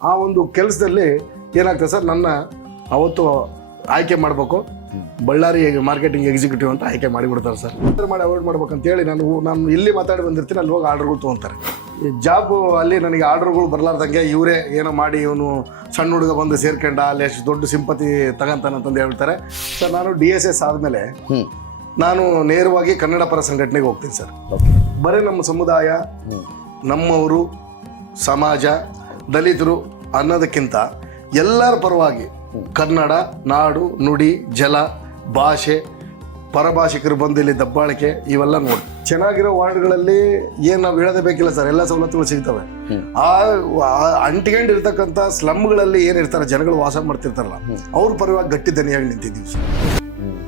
ಆ ಒಂದು ಕೆಲಸದಲ್ಲಿ ಏನಾಗ್ತದೆ ಸರ್, ನನ್ನ ಅವತ್ತು ಆಯ್ಕೆ ಮಾಡಬೇಕು, ಬಳ್ಳಾರಿ ಮಾರ್ಕೆಟಿಂಗ್ ಎಕ್ಸಿಕ್ಯೂಟಿವ್ ಅಂತ ಆಯ್ಕೆ ಮಾಡಿಬಿಡ್ತಾರೆ ಸರ್. ಮಾಡಿ ಅವಾಯ್ಡ್ ಮಾಡ್ಬೇಕಂತೇಳಿ ನಾನು ಇಲ್ಲಿ ಮಾತಾಡಿ ಬಂದಿರ್ತೀನಿ, ಅಲ್ಲಿ ಹೋಗಿ ಆರ್ಡರ್ಗಳು ತೊಗೊತಾರೆ. ಈ ಜಾಬು ಅಲ್ಲಿ ನನಗೆ ಆರ್ಡರ್ಗಳು ಬರಲಾರ್ದಂಗೆ ಇವರೇ ಏನೋ ಮಾಡಿ ಇವನು ಸಣ್ಣ ಹುಡುಗ ಬಂದು ಸೇರ್ಕೊಂಡ ಅಲ್ಲಿ ಎಷ್ಟು ದೊಡ್ಡ ಸಿಂಪತಿ ತಗೊಂತಾನಂತಂದು ಹೇಳ್ತಾರೆ ಸರ್. ನಾನು DSS ಆದಮೇಲೆ ನಾನು ನೇರವಾಗಿ ಕನ್ನಡ ಪರ ಸಂಘಟನೆಗೆ ಹೋಗ್ತೀನಿ ಸರ್. ಬರೀ ನಮ್ಮ ಸಮುದಾಯ, ನಮ್ಮವರು, ಸಮಾಜ, ದಲಿತರು ಅನ್ನೋದಕ್ಕಿಂತ ಎಲ್ಲರ ಪರವಾಗಿ ಕನ್ನಡ, ನಾಡು, ನುಡಿ, ಜಲ, ಭಾಷೆ, ಪರಭಾಷಿಕರು ಬಂದು ಇಲ್ಲಿ ದಬ್ಬಾಳಿಕೆ ಇವೆಲ್ಲ ನೋಡಿ ಚೆನ್ನಾಗಿರೋ ವಾರ್ಡ್ಗಳಲ್ಲಿ ಏನು ನಾವು ಹೇಳೋದೇ ಬೇಕಿಲ್ಲ ಸರ್, ಎಲ್ಲ ಸವಲತ್ತುಗಳು ಸಿಗ್ತವೆ. ಆ ಅಂಟಿಕೊಂಡಿರ್ತಕ್ಕಂಥ ಸ್ಲಮ್ಗಳಲ್ಲಿ ಏನಿರ್ತಾರೆ ಜನಗಳು ವಾಸ ಮಾಡ್ತಿರ್ತಾರಲ್ಲ, ಅವ್ರ ಪರವಾಗಿ ಗಟ್ಟಿ ದನಿಯಾಗಿ ನಿಂತಿದ್ದೀವಿ ಸರ್.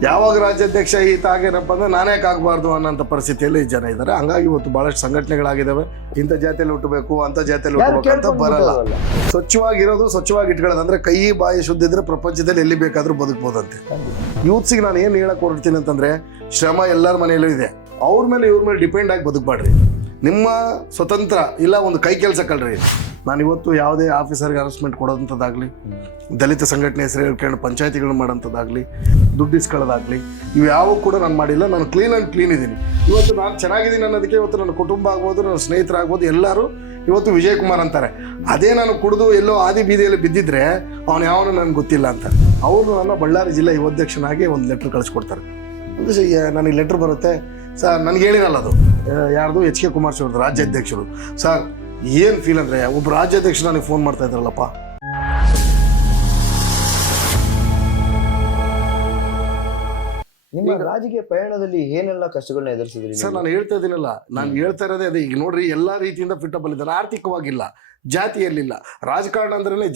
ಯಾವಾಗ ರಾಜ್ಯಾಧ್ಯಕ್ಷ ಈತ ಆಗೇನಪ್ಪ ಅಂದ್ರೆ ನಾನೇ ಆಗಬಾರ್ದು ಅನ್ನೋಂಥ ಪರಿಸ್ಥಿತಿಯಲ್ಲಿ ಜನ ಇದ್ದಾರೆ. ಹಂಗಾಗಿ ಇವತ್ತು ಬಹಳಷ್ಟು ಸಂಘಟನೆಗಳಾಗಿದ್ದಾವೆ. ಇಂಥ ಜಾತಿಯಲ್ಲಿ ಹುಟ್ಟಬೇಕು, ಅಂಥ ಜಾತಿಯಲ್ಲಿ ಹುಟ್ಟಬೇಕು ಅಂತ ಬರಲ್ಲ. ಸ್ವಚ್ಛವಾಗಿರೋದು, ಸ್ವಚ್ಛವಾಗಿ ಇಟ್ಕೊಳ್ಳೋದು ಅಂದ್ರೆ ಕೈ ಬಾಯಿ ಶುದ್ಧ ಇದ್ರೆ ಪ್ರಪಂಚದಲ್ಲಿ ಎಲ್ಲಿ ಬೇಕಾದ್ರೂ ಬದುಕ್ಬೋದಂತೆ. ಯೂತ್ಸಿಗೆ ನಾನು ಏನು ಹೇಳಕ್ ಹೊರಡ್ತೀನಿ ಅಂತಂದ್ರೆ, ಶ್ರಮ ಎಲ್ಲರ ಮನೆಯಲ್ಲೂ ಇದೆ, ಅವ್ರ ಮೇಲೆ ಇವ್ರ ಮೇಲೆ ಡಿಪೆಂಡ್ ಆಗಿ ಬದುಕಬೇಡ್ರಿ. ನಿಮ್ಮ ಸ್ವತಂತ್ರ ಇಲ್ಲ ಒಂದು ಕೈ ಕೆಲಸ ಕಳ್ರಿ. ನಾನು ಇವತ್ತು ಯಾವುದೇ ಆಫೀಸರ್ಗೆ ಹರಾಸ್ಮೆಂಟ್ ಕೊಡೋಂಥದ್ದಾಗಲಿ, ದಲಿತ ಸಂಘಟನೆ ಹೆಸರು ಹೇಳ್ಕೊಂಡು ಪಂಚಾಯತಿಗಳನ್ನ ಮಾಡೋಂಥದ್ದಾಗಲಿ, ದುಡ್ಡು ಇಸ್ಕೊಳ್ಳೋದಾಗಲಿ, ಇವು ಯಾವ ಕೂಡ ನಾನು ಮಾಡಿಲ್ಲ. ನಾನು ಕ್ಲೀನ್ ಇದ್ದೀನಿ. ಇವತ್ತು ನಾನು ಚೆನ್ನಾಗಿದ್ದೀನಿ ಅನ್ನೋದಕ್ಕೆ ಇವತ್ತು ನನ್ನ ಕುಟುಂಬ ಆಗ್ಬೋದು, ನನ್ನ ಸ್ನೇಹಿತರಾಗ್ಬೋದು, ಎಲ್ಲರೂ ಇವತ್ತು ವಿಜಯ್ ಕುಮಾರ್ ಅಂತಾರೆ. ಅದೇ ನಾನು ಕುಡಿದು ಎಲ್ಲೋ ಆದಿ ಬೀದಿಯಲ್ಲಿ ಬಿದ್ದಿದ್ರೆ ಅವನು ಯಾವನು ನನಗೆ ಗೊತ್ತಿಲ್ಲ ಅಂತ. ಅವರು ನನ್ನ ಬಳ್ಳಾರಿ ಜಿಲ್ಲಾ ಯುವಾಧ್ಯಕ್ಷನಾಗಿ ಒಂದು ಲೆಟ್ರ್ ಕಳಿಸ್ಕೊಡ್ತಾರೆ. ನನಗೆ ಲೆಟ್ರ್ ಬರುತ್ತೆ ಸರ್, ನನಗೆ ಹೇಳಿರಲ್ಲ ಅದು ಯಾರ್ದು, HK ಕುಮಾರಸ್ವಾಮಿ ಅವ್ರದ್ದು, ರಾಜ್ಯಾಧ್ಯಕ್ಷರು. ಸರ್ ಏನು ಫೀಲ್ ಅಂದರೆ, ಒಬ್ಬ ರಾಜ್ಯಾಧ್ಯಕ್ಷರು ನನಗೆ ಫೋನ್ ಮಾಡ್ತಾ ಇದ್ರಲ್ಲಪ್ಪ. ನಿಮ್ಮ ರಾಜಕೀಯ ಪಯಣದಲ್ಲಿ ಏನೆಲ್ಲ ಕಷ್ಟಗಳನ್ನ ಎದುರಿಸಿದ್ರಿ ಸರ್? ನಾನು ಹೇಳ್ತಾ ಇದ್ದೀನಲ್ಲ, ನಾನು ಹೇಳ್ತಾ ಇರೋದೇ ಅದೇ. ಈಗ ನೋಡ್ರಿ, ಎಲ್ಲ ರೀತಿಯಿಂದ ಫಿಟ್ಟಬಲ್ ಇದ್ದಾರೆ. ಆರ್ಥಿಕವಾಗಿಲ್ಲ, ಜಾತಿಯಲ್ಲಿಲ್ಲ. ರಾಜಕಾರಣ ಅಂದ್ರೇ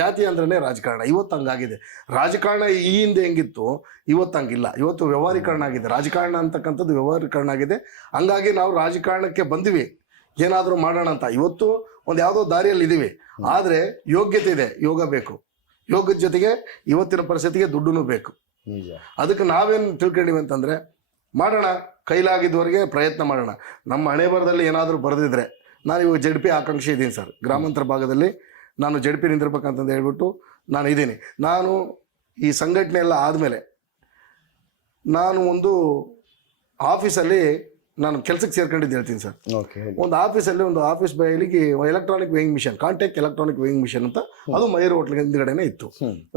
ಜಾತಿ ಅಂದ್ರೇ ರಾಜಕಾರಣ. ಇವತ್ತು ಹಂಗಾಗಿದೆ ರಾಜಕಾರಣ. ಈ ಹಿಂದೆ ಹೆಂಗಿತ್ತು, ಇವತ್ತು ಹಂಗಿಲ್ಲ. ಇವತ್ತು ವ್ಯವಹಾರೀಕರಣ ಆಗಿದೆ. ರಾಜಕಾರಣ ಅಂತಕ್ಕಂಥದ್ದು ವ್ಯವಹಾರೀಕರಣ ಆಗಿದೆ. ಹಂಗಾಗಿ ನಾವು ರಾಜಕಾರಣಕ್ಕೆ ಬಂದಿವಿ, ಏನಾದರೂ ಮಾಡೋಣ ಅಂತ. ಇವತ್ತು ಒಂದು ಯಾವುದೋ ದಾರಿಯಲ್ಲಿ ಇದ್ದೀವಿ, ಆದರೆ ಯೋಗ್ಯತೆ ಇದೆ, ಯೋಗ ಬೇಕು. ಯೋಗದ ಜೊತೆಗೆ ಇವತ್ತಿನ ಪರಿಸ್ಥಿತಿಗೆ ದುಡ್ಡು ಬೇಕು. ಅದಕ್ಕೆ ನಾವೇನು ತಿಳ್ಕೊಂಡಿವಿ ಅಂತಂದರೆ, ಮಾಡೋಣ, ಕೈಲಾಗಿದ್ದವರೆಗೆ ಪ್ರಯತ್ನ ಮಾಡೋಣ. ನಮ್ಮ ಹಣೆ ಬರದಲ್ಲಿ ಏನಾದರೂ ಬರೆದಿದ್ರೆ, ನಾನು ಇವಾಗ ZP ಆಕಾಂಕ್ಷಿ ಇದ್ದೀನಿ ಸರ್. ಗ್ರಾಮಾಂತರ ಭಾಗದಲ್ಲಿ ನಾನು ZP ನಿಂದಿರ್ಬೇಕಂತಂದು ಹೇಳ್ಬಿಟ್ಟು ನಾನು ಇದ್ದೀನಿ. ನಾನು ಈ ಸಂಘಟನೆ ಎಲ್ಲ ಆದಮೇಲೆ ನಾನು ಒಂದು ಆಫೀಸಲ್ಲಿ ನಾನು ಕೆಲಸಕ್ಕೆ ಸೇರ್ಕೊಂಡಿದ್ದು ಹೇಳ್ತೀನಿ ಸರ್. ಒಂದು ಆಫೀಸಲ್ಲಿ ಒಂದು ಆಫೀಸ್ ಬಯಲಿಗೆ electronic weighing machine, contact electronic weighing machine ಅಂತ, ಅದು ಮಯೂರ್ ಹೋಟ್ಲಿಗೆ ಹಿಂದ್ಗಡೆನೇ ಇತ್ತು.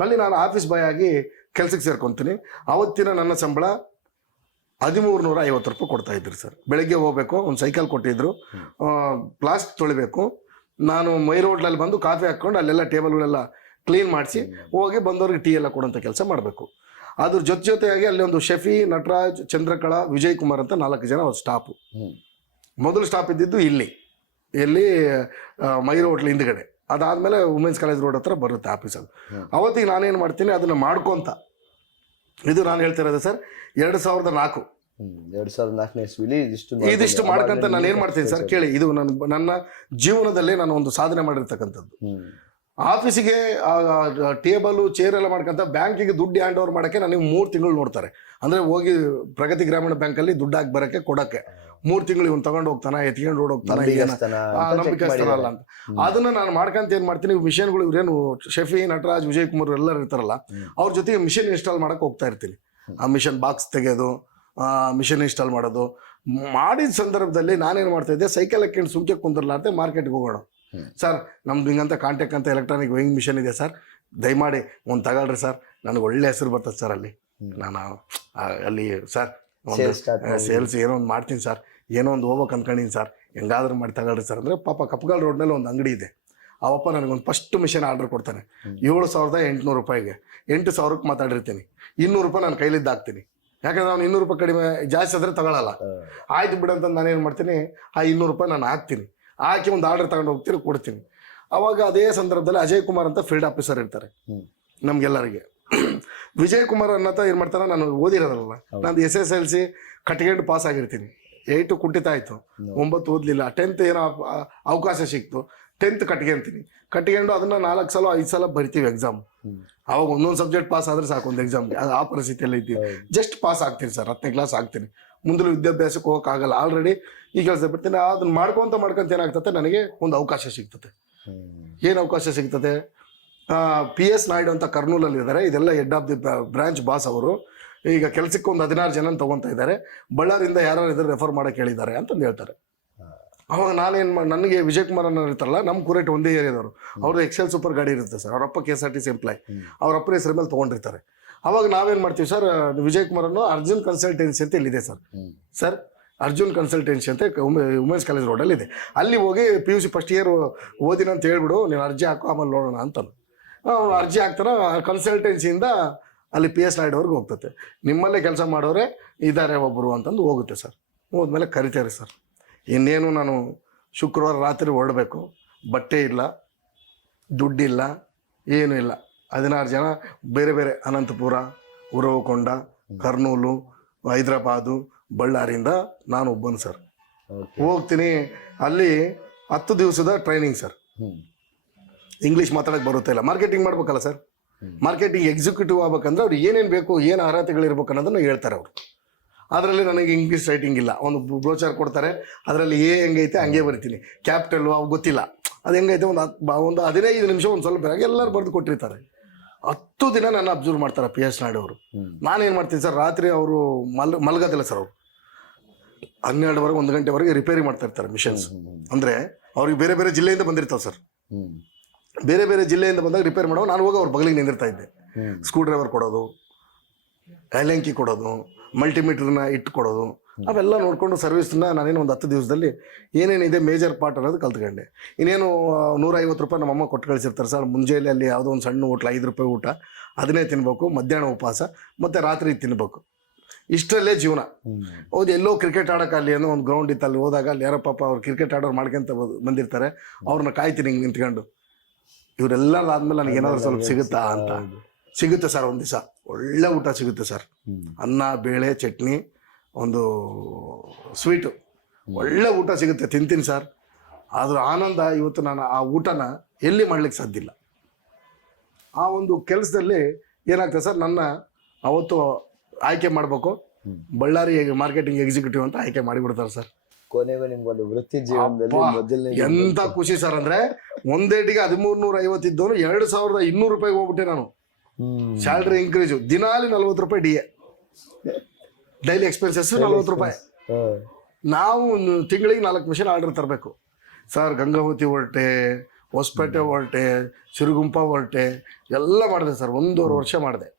ಅಲ್ಲಿ ನಾನು ಆಫೀಸ್ ಬಾಯ್ ಆಗಿ ಕೆಲಸಕ್ಕೆ ಸೇರ್ಕೊತೀನಿ. ಅವತ್ತಿನ ನನ್ನ ಸಂಬಳ 1350 ರೂಪಾಯಿ ಕೊಡ್ತಾ ಇದ್ರು ಸರ್. ಬೆಳಗ್ಗೆ ಹೋಗ್ಬೇಕು, ಒಂದು ಸೈಕಲ್ ಕೊಟ್ಟಿದ್ರು, ಪ್ಲಾಸ್ಟಿಕ್ ತೊಳಿಬೇಕು. ನಾನು ಮಯೂರ್ ಹೋಟ್ಲಲ್ಲಿ ಬಂದು ಕಾಫಿ ಹಾಕ್ಕೊಂಡು ಅಲ್ಲೆಲ್ಲ ಟೇಬಲ್ಗಳೆಲ್ಲ ಕ್ಲೀನ್ ಮಾಡಿಸಿ ಹೋಗಿ ಬಂದವ್ರಿಗೆ ಟೀ ಎಲ್ಲ ಕೊಡೋಂಥ ಕೆಲಸ ಮಾಡಬೇಕು. ಅದ್ರ ಜೊತೆಯಾಗಿ ಅಲ್ಲಿ ಒಂದು ಶಫಿ, ನಟರಾಜ್, ಚಂದ್ರಕಲಾ, ವಿಜಯ್ ಕುಮಾರ್ ಅಂತ 4 ಜನ ಅವ್ರ ಸ್ಟಾಫು. ಮೊದಲು ಸ್ಟಾಪ್ ಇದ್ದಿದ್ದು ಎಲ್ಲಿ ಮಯೂರ್ ಹೋಟ್ಲ್ ಹಿಂದ್ಗಡೆ. ಅದಾದಮೇಲೆ ವುಮೆನ್ಸ್ ಕಾಲೇಜ್ ರೋಡ್ ಹತ್ರ ಬರುತ್ತೆ ಆಫೀಸಲ್ಲಿ. ಅವತ್ತಿಗೆ ನಾನೇನು ಮಾಡ್ತೀನಿ, ಅದನ್ನು ಮಾಡ್ಕೊತ, ಇದು ನಾನು ಹೇಳ್ತಿರೋದು ಸರ್ 2004 ಇದಿಷ್ಟು ಮಾಡ್ಕೊಂತ ನಾನು ಏನು ಮಾಡ್ತೀನಿ ಸರ್ ಕೇಳಿ. ಇದು ನನ್ನ ಜೀವನದಲ್ಲಿ ನಾನು ಒಂದು ಸಾಧನೆ ಮಾಡಿರ್ತಕ್ಕಂಥದ್ದು. ಆಫೀಸಿಗೆ ಟೇಬಲು ಚೇರ್ ಎಲ್ಲ ಮಾಡ್ಕೊಂತ ಬ್ಯಾಂಕಿಗೆ ದುಡ್ಡು ಹ್ಯಾಂಡ್ ಓವರ್ ಮಾಡೋಕ್ಕೆ ನನಗೆ 3 ತಿಂಗಳು ನೋಡ್ತಾರೆ. ಅಂದರೆ ಹೋಗಿ ಪ್ರಗತಿ ಗ್ರಾಮೀಣ ಬ್ಯಾಂಕಲ್ಲಿ ದುಡ್ಡು ಹಾಕಿ ಬರೋಕ್ಕೆ ಕೊಡೋಕ್ಕೆ 3 ತಿಂಗಳು ಇವನು ತಗೊಂಡು ಹೋಗ್ತಾನೆ, ಎತ್ಕೊಂಡು ಓಡೋಗ್ತಾನೆ, ನಂಬಿಕೆಸ್ತರಲ್ಲ ಅಂತ. ಅದನ್ನು ನಾನು ಮಾಡ್ಕೊಂತ ಏನು ಮಾಡ್ತೀನಿ, ಮಿಷನ್ಗಳು ಇವ್ರೇನು ಶಫಿ, ನಟರಾಜ್, ವಿಜಯ್ ಕುಮಾರ್ ಎಲ್ಲರೂ ಇರ್ತಾರಲ್ಲ, ಅವ್ರ ಜೊತೆಗೆ ಮಿಷನ್ ಇನ್ಸ್ಟಾಲ್ ಮಾಡೋಕೆ ಹೋಗ್ತಾ ಇರ್ತೀನಿ. ಆ ಮಿಷನ್ ಬಾಕ್ಸ್ ತೆಗೆಯೋದು, ಮಿಷನ್ ಇನ್ಸ್ಟಾಲ್ ಮಾಡೋದು ಮಾಡಿದ ಸಂದರ್ಭದಲ್ಲಿ ನಾನೇನು ಮಾಡ್ತಾ ಇದ್ದೆ, ಸೈಕಲ್ ಹಾಕೊಂಡು ಸುಮ್ಕೆ ಕುಂದಿರ್ಲಾರ್ದೆ ಮಾರ್ಕೆಟ್ಗೆ ಹೋಗೋಣ. ಸರ್ ನಮ್ದು ಹಿಂಗಂತ ಕಾಂಟ್ಯಾಕ್ಟ್ ಅಂತ ಎಲೆಕ್ಟ್ರಾನಿಕ್ ವೇಯಿಂಗ್ ಮಿಷನ್ ಇದೆ ಸರ್, ದಯಮಾಡಿ ಒಂದು ತಗೊಳ್ರಿ ಸರ್, ನನಗೆ ಒಳ್ಳೆ ಹೆಸರು ಬರ್ತದೆ ಸರ್ ಅಲ್ಲಿ. ನಾನು ಅಲ್ಲಿ ಸರ್ ಒಂದು ಸೇಲ್ಸ್ ಏನೋ ಒಂದು ಮಾಡ್ತೀನಿ ಸರ್, ಏನೋ ಒಂದು ಹೋಗ್ಬೇಕು ಅಂದ್ಕೊಂಡಿನಿ ಸರ್, ಹೆಂಗಾದ್ರೂ ಮಾಡಿ ತಗೊಳ್ರಿ ಸರ್ ಅಂದರೆ. ಪಾಪ ಕಪ್ಪಗಾಲ್ ರೋಡ್ನಲ್ಲಿ ಒಂದು ಅಂಗಡಿ ಇದೆ. ಅವಪ್ಪ ನನಗೊಂದು ಫಸ್ಟ್ ಮಿಷನ್ ಆರ್ಡರ್ ಕೊಡ್ತಾನೆ 7,800 ರೂಪಾಯಿಗೆ. 8,000ಕ್ಕೆ ಮಾತಾಡಿರ್ತೀನಿ, 200 ರೂಪಾಯಿ ನಾನು ಕೈಲಿದ್ದು ಹಾಕ್ತೀನಿ. ಯಾಕಂದ್ರೆ ಅವ್ನು 200 ರೂಪಾಯಿ ಕಡಿಮೆ ಜಾಸ್ತಿ ಆದರೆ ತಗೊಳ್ಳಲ್ಲ. ಆಯ್ತು ಬಿಡಂತಂದು ನಾನೇನು ಮಾಡ್ತೀನಿ, ಆ 200 ರೂಪಾಯಿ ನಾನು ಹಾಕ್ತೀನಿ, ಹಾಕಿ ಒಂದು ಆರ್ಡರ್ ತಗೊಂಡು ಹೋಗ್ತೀನಿ, ಕೊಡ್ತೀನಿ. ಅವಾಗ ಅದೇ ಸಂದರ್ಭದಲ್ಲಿ ಅಜಯ್ ಕುಮಾರ್ ಅಂತ ಫೀಲ್ಡ್ ಆಫೀಸರ್ ಇರ್ತಾರೆ ನಮ್ಗೆಲ್ಲರಿಗೆ. ವಿಜಯ್ ಕುಮಾರ್ ಅನ್ನತ ಏನು ಮಾಡ್ತಾರೆ, ನಾನು ಓದಿರೋದಲ್ಲ, ನಾನು SSLC ಕಟ್ಕೊಂಡು ಪಾಸ್ ಆಗಿರ್ತೀನಿ. 8 ಕುಂಠಿತ ಆಯಿತು, 9 ಓದಲಿಲ್ಲ, 10th ಏನೋ ಅವಕಾಶ ಸಿಕ್ತು, 10th ಕಟ್ಕೊಂಡು ಅದನ್ನು 4 ಸಲ 5 ಸಲ ಬರಿತೀವಿ ಎಕ್ಸಾಮ್. ಅವಾಗ ಒಂದೊಂದು ಸಬ್ಜೆಕ್ಟ್ ಪಾಸ್ ಆದರೆ ಸಾಕು ಒಂದು ಎಕ್ಸಾಮ್ಗೆ. ಅದು ಆ ಪರಿಸ್ಥಿತಿಯಲ್ಲಿ ಇದ್ದೀವಿ. ಜಸ್ಟ್ ಪಾಸ್ ಆಗ್ತೀನಿ ಸರ್, 10ನೇ ಕ್ಲಾಸ್ ಆಗ್ತೀನಿ. ಮುಂದೆ ವಿದ್ಯಾಭ್ಯಾಸಕ್ಕೆ ಹೋಗೋಕ್ಕಾಗಲ್ಲ, ಆಲ್ರೆಡಿ ಈ ಕೆಲಸ ಬಿಡ್ತೀನಿ. ಅದನ್ನ ಮಾಡ್ಕೊಂತ ಏನಾಗ್ತದೆ, ನನಗೆ ಒಂದು ಅವಕಾಶ ಸಿಗ್ತದೆ. ಏನು ಅವಕಾಶ ಸಿಗ್ತದೆ? PS ನಾಯ್ಡು ಅಂತ ಕರ್ನೂಲಲ್ಲಿ ಇದ್ದಾರೆ, ಇದೆಲ್ಲ head of the branch boss ಅವರು. ಈಗ ಕೆಲಸಕ್ಕೆ ಒಂದು 16 ಜನ ತಗೊಂತ ಇದ್ದಾರೆ, ಬಳ್ಳಾರಿಯಿಂದ ಯಾರು ಇದ್ರೆ ರೆಫರ್ ಮಾಡಕ್ಕೆ ಹೇಳಿದ್ದಾರೆ ಅಂತಂದು ಹೇಳ್ತಾರೆ. ಅವಾಗ ನಾನೇನು ನನಗೆ ವಿಜಯ್ ಕುಮಾರ್ ಅನ್ನೋ ಇರ್ತಾರಲ್ಲ, ನಮ್ಮ ಕುರೇಟ್ ಒಂದೇ ಏರಿಯಾದವರು, ಅವ್ರದ್ದು ಎಕ್ಸೆಲ್ ಸೂಪರ್ ಗಾಡಿ ಇರುತ್ತೆ ಸರ್, ಅವರಪ್ಪ KSRTC ಎಂಪ್ಲಾಯ್, ಅವರಪ್ಪನ ಹೆಸರ ಮೇಲೆ ತೊಗೊಂಡಿರ್ತಾರೆ. ಅವಾಗ ನಾವೇನು ಮಾಡ್ತೀವಿ ಸರ್, ವಿಜಯ್ ಕುಮಾರ್ ಅನ್ನೋ ಅರ್ಜುನ್ ಕನ್ಸಲ್ಟೆನ್ಸಿ ಅಂತ ಇಲ್ಲಿದೆ ಸರ್, ಅರ್ಜುನ್ ಕನ್ಸಲ್ಟೆನ್ಸಿ ಅಂತ ವುಮೆನ್ಸ್ ಕಾಲೇಜ್ ರೋಡಲ್ಲಿ ಇದೆ. ಅಲ್ಲಿ ಹೋಗಿ PUC ಫಸ್ಟ್ ಇಯರ್ ಓದಿನ ಅಂತ ಹೇಳ್ಬಿಡು, ನೀನು ಅರ್ಜಿ ಹಾಕೋ, ಆಮೇಲೆ ನೋಡೋಣ ಅಂತ. ಅರ್ಜಿ ಹಾಕ್ತಾರ, ಕನ್ಸಲ್ಟೆನ್ಸಿಯಿಂದ ಅಲ್ಲಿ PS ನಾಯ್ಡು ಅವ್ರಿಗೆ ಹೋಗ್ತದೆ. ನಿಮ್ಮಲ್ಲೇ ಕೆಲಸ ಮಾಡೋರೆ ಇದ್ದಾರೆ ಒಬ್ಬರು ಅಂತಂದು ಹೋಗುತ್ತೆ ಸರ್. ಹೋದ್ಮೇಲೆ ಕರಿತಾರೆ ಸರ್. ಇನ್ನೇನು ನಾನು ಶುಕ್ರವಾರ ರಾತ್ರಿ ಹೊರಡಬೇಕು, ಬಟ್ಟೆ ಇಲ್ಲ, ದುಡ್ಡಿಲ್ಲ, ಏನೂ ಇಲ್ಲ. 16 ಜನ ಬೇರೆ ಬೇರೆ, ಅನಂತಪುರ, ಉರವಕೊಂಡ, ಕರ್ನೂಲು, ಹೈದ್ರಾಬಾದು, ಬಳ್ಳಾರಿಯಿಂದ ನಾನು ಒಬ್ಬನು ಸರ್. ಹೋಗ್ತೀನಿ. ಅಲ್ಲಿ 10 ದಿವಸದ ಟ್ರೈನಿಂಗ್ ಸರ್. ಇಂಗ್ಲೀಷ್ ಮಾತಾಡೋಕ್ಕೆ ಬರುತ್ತೆ ಇಲ್ಲ, ಮಾರ್ಕೆಟಿಂಗ್ ಮಾಡ್ಬೇಕಲ್ಲ ಸರ್. ಮಾರ್ಕೆಟಿಂಗ್ ಎಕ್ಸಿಕ್ಯೂಟಿವ್ ಆಗ್ಬೇಕಂದ್ರೆ ಅವ್ರು ಏನೇನು ಬೇಕು, ಏನು ಅರ್ಹತೆಗಳಿರ್ಬೇಕು ಅನ್ನೋದನ್ನು ಹೇಳ್ತಾರೆ ಅವರು. ಅದರಲ್ಲಿ ನನಗೆ ಇಂಗ್ಲೀಷ್ ರೈಟಿಂಗ್ ಇಲ್ಲ. ಒಂದು ಬ್ರೋಚರ್ ಕೊಡ್ತಾರೆ, ಅದರಲ್ಲಿ ಹೆಂಗೈತೆ ಹಂಗೆ ಬರ್ತೀನಿ. ಕ್ಯಾಪಿಟಲ್ಲು ಅವು ಗೊತ್ತಿಲ್ಲ, ಅದು ಹೆಂಗೈತೆ ಒಂದು 15 ನಿಮಿಷ ಒಂದು ಸ್ವಲ್ಪ ಎಲ್ಲರೂ ಬರೆದು ಕೊಟ್ಟಿರ್ತಾರೆ. 10 ದಿನ ನನ್ನ ಅಬ್ಸರ್ವ್ ಮಾಡ್ತಾರೆ PS ನಾಯ್ಡು ಅವರು. ನಾನೇನು ಮಾಡ್ತೀನಿ ಸರ್, ರಾತ್ರಿ ಅವರು ಮಲಗೋದಿಲ್ಲ ಸರ್. ಅವರು 12ವರೆಗೆ 1 ಗಂಟೆವರೆಗೆ ರಿಪೇರಿ ಮಾಡ್ತಾ ಇರ್ತಾರೆ ಮಿಷನ್ಸ್. ಅಂದರೆ ಅವ್ರಿಗೆ ಬೇರೆ ಬೇರೆ ಜಿಲ್ಲೆಯಿಂದ ಬಂದಿರ್ತಾವೆ ಸರ್. ಬೇರೆ ಬೇರೆ ಜಿಲ್ಲೆಯಿಂದ ಬಂದಾಗ ರಿಪೇರ್ ಮಾಡೋ, ನಾನು ಹೋಗಿ ಅವ್ರ ಬಗಲಿಗೆ ನಿಂದಿರ್ತಾ ಇದ್ದೆ. ಸ್ಕ್ರೂ ಡ್ರೈವರ್ ಕೊಡೋದು, ಎಲೆಂಕಿ ಕೊಡೋದು, ಮಲ್ಟಿಮೀಟರ್ನ ಇಟ್ಟು ಕೊಡೋದು, ಅವೆಲ್ಲ ನೋಡಿಕೊಂಡು ಸರ್ವಿಸ್ನ ನಾನೇನು ಒಂದು 10 ದಿವಸದಲ್ಲಿ ಏನೇನಿದೆ ಮೇಜರ್ ಪಾರ್ಟ್ ಅನ್ನೋದು ಕಲ್ತ್ಕೊಂಡೆ. ಇನ್ನೇನು 150 ರೂಪಾಯಿ ನಮ್ಮಮ್ಮ ಕೊಟ್ಟು ಕಳಿಸಿರ್ತಾರೆ ಸರ್. ಮುಂಜಾನೆ ಅಲ್ಲಿ ಯಾವುದೋ ಒಂದು ಸಣ್ಣ ಹೋಟ್ಲ 5 ರೂಪಾಯಿ ಊಟ, ಅದನ್ನೇ ತಿನ್ಬೇಕು, ಮಧ್ಯಾಹ್ನ ಉಪವಾಸ, ಮತ್ತು ರಾತ್ರಿ ತಿನ್ಬೇಕು. ಇಷ್ಟರಲ್ಲೇ ಜೀವನ. ಹೌದು, ಎಲ್ಲೋ ಕ್ರಿಕೆಟ್ ಆಡೋಕ್ಕಲ್ಲಿ ಅನ್ನೋ ಒಂದು ಗ್ರೌಂಡ್ ಇತ್ತು, ಅಲ್ಲಿ ಹೋದಾಗ ಅಲ್ಲಿ ಯಾರೋ ಪಾಪ ಅವ್ರು ಕ್ರಿಕೆಟ್ ಆಡೋರು ಮಾಡ್ಕೊಂತ ಬಂದಿರ್ತಾರೆ, ಅವ್ರನ್ನ ಕಾಯ್ತೀನಿ ಹಿಂಗೆ ನಿಂತ್ಕೊಂಡು. ಇವರೆಲ್ಲದಾದ್ಮೇಲೆ ನನಗೆ ಏನಾದರೂ ಸ್ವಲ್ಪ ಸಿಗುತ್ತಾ ಅಂತ. ಸಿಗುತ್ತೆ ಸರ್, ಒಂದು ದಿವಸ ಒಳ್ಳೆ ಊಟ ಸಿಗುತ್ತೆ ಸರ್. ಅನ್ನ, ಬೇಳೆ, ಚಟ್ನಿ, ಒಂದು ಸ್ವೀಟು, ಒಳ್ಳೆ ಊಟ ಸಿಗುತ್ತೆ, ತಿಂತೀನಿ ಸರ್. ಅದ್ರ ಆನಂದ ಇವತ್ತು ನಾನು ಆ ಊಟನ ಎಲ್ಲಿ ಮಾಡ್ಲಿಕ್ಕೆ ಸಾಧ್ಯ ಇಲ್ಲ. ಆ ಒಂದು ಕೆಲಸದಲ್ಲಿ ಏನಾಗ್ತದೆ ಸರ್, ನನ್ನ ಅವತ್ತು ಆಯ್ಕೆ ಮಾಡಬೇಕು, ಬಳ್ಳಾರಿ ಮಾರ್ಕೆಟಿಂಗ್ ಎಕ್ಸಿಕ್ಯೂಟಿವ್ ಅಂತ ಆಯ್ಕೆ ಮಾಡಿಬಿಡ್ತಾರೆ ಸರ್. ಕೊನೆಗೂ ನಿಮ್ಗೊಂದು ವೃತ್ತಿ ಜೀವನದಲ್ಲಿ ಮೊದಲನೇ ಎಂತ ಖುಷಿ ಸರ್. ಅಂದ್ರೆ ಒಂದೇಟಿಗೆ 1350 ಇದ್ದವನು 2200 ರೂಪಾಯಿಗೆ ಹೋಗ್ಬಿಟ್ಟೆ ನಾನು. ಸ್ಯಾಲ್ರಿ ಇನ್ಕ್ರೀಸು, ದಿನಾಲಿ 40 ರೂಪಾಯಿ DA, ಡೈಲಿ ಎಕ್ಸ್ಪೆನ್ಸಸ್ 40 ರೂಪಾಯಿ. ನಾವು ತಿಂಗಳಿಗೆ 4 ಮಿಷನ್ ಆರ್ಡರ್ ತರಬೇಕು ಸರ್. ಗಂಗಾವತಿ ಹೊರಟೆ, ಹೊಸಪೇಟೆ ಹೊರಟೆ, ಸಿರುಗುಂಪ ಹೊರಟೆ, ಎಲ್ಲ ಮಾಡಿದೆ ಸರ್. 1.5 ವರ್ಷ ಮಾಡಿದೆ.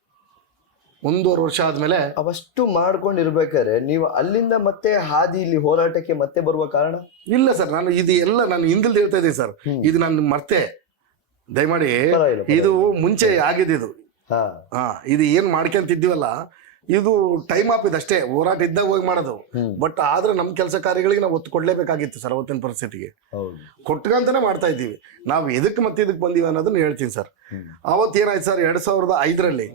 1.5 ವರ್ಷ ಆದ್ಮೇಲೆ ಅವಷ್ಟು ಮಾಡ್ಕೊಂಡಿರ್ಬೇಕಾದ್ರೆ ನೀವು ಅಲ್ಲಿಂದ ಮತ್ತೆ ಹಾದಿ ಇಲ್ಲಿ ಹೋರಾಟಕ್ಕೆ ಮತ್ತೆ ಬರುವ ಕಾರಣ? ಇಲ್ಲ ಸರ್, ನಾನು ಇದು ಎಲ್ಲ ನಾನು ಹಿಂದಿಲ್ದು ಹೇಳ್ತಾ ಇದ್ದೀನಿ ಸರ್. ಇದು ನಾನು ಮರ್ತೆ, ದಯಮಾಡಿ. ಇದು ಮುಂಚೆ ಆಗಿದ್ದು. ಇದು ಏನ್ ಮಾಡ್ಕೊಂತಿದ್ದೀವಲ್ಲ, ಇದು ಟೈಮ್ ಆಫ್ ಇದಷ್ಟೇ. ಹೋರಾಟ ಇದ್ದಾಗ ಹೋಗಿ ಮಾಡೋದು. ಬಟ್ ಆದ್ರೆ ನಮ್ಮ ಕೆಲಸ ಕಾರ್ಯಗಳಿಗೆ ನಾವು ಒತ್ತು ಕೊಡ್ಲೇಬೇಕಾಗಿತ್ತು ಸರ್. ಅವತ್ತಿನ ಪರಿಸ್ಥಿತಿಗೆ ಕೊಟ್ಕಂತಾನೆ ಮಾಡ್ತಾ ಇದ್ದೀವಿ ನಾವು. ಎದಕ್ಕೆ ಮತ್ತೆ ಇದಕ್ಕೆ ಬಂದೀವಿ ಅನ್ನೋದನ್ನ ಹೇಳ್ತೀನಿ ಸರ್. ಅವತ್ತು ಏನಾಯ್ತು ಸರ್, 2005ರಲ್ಲಿ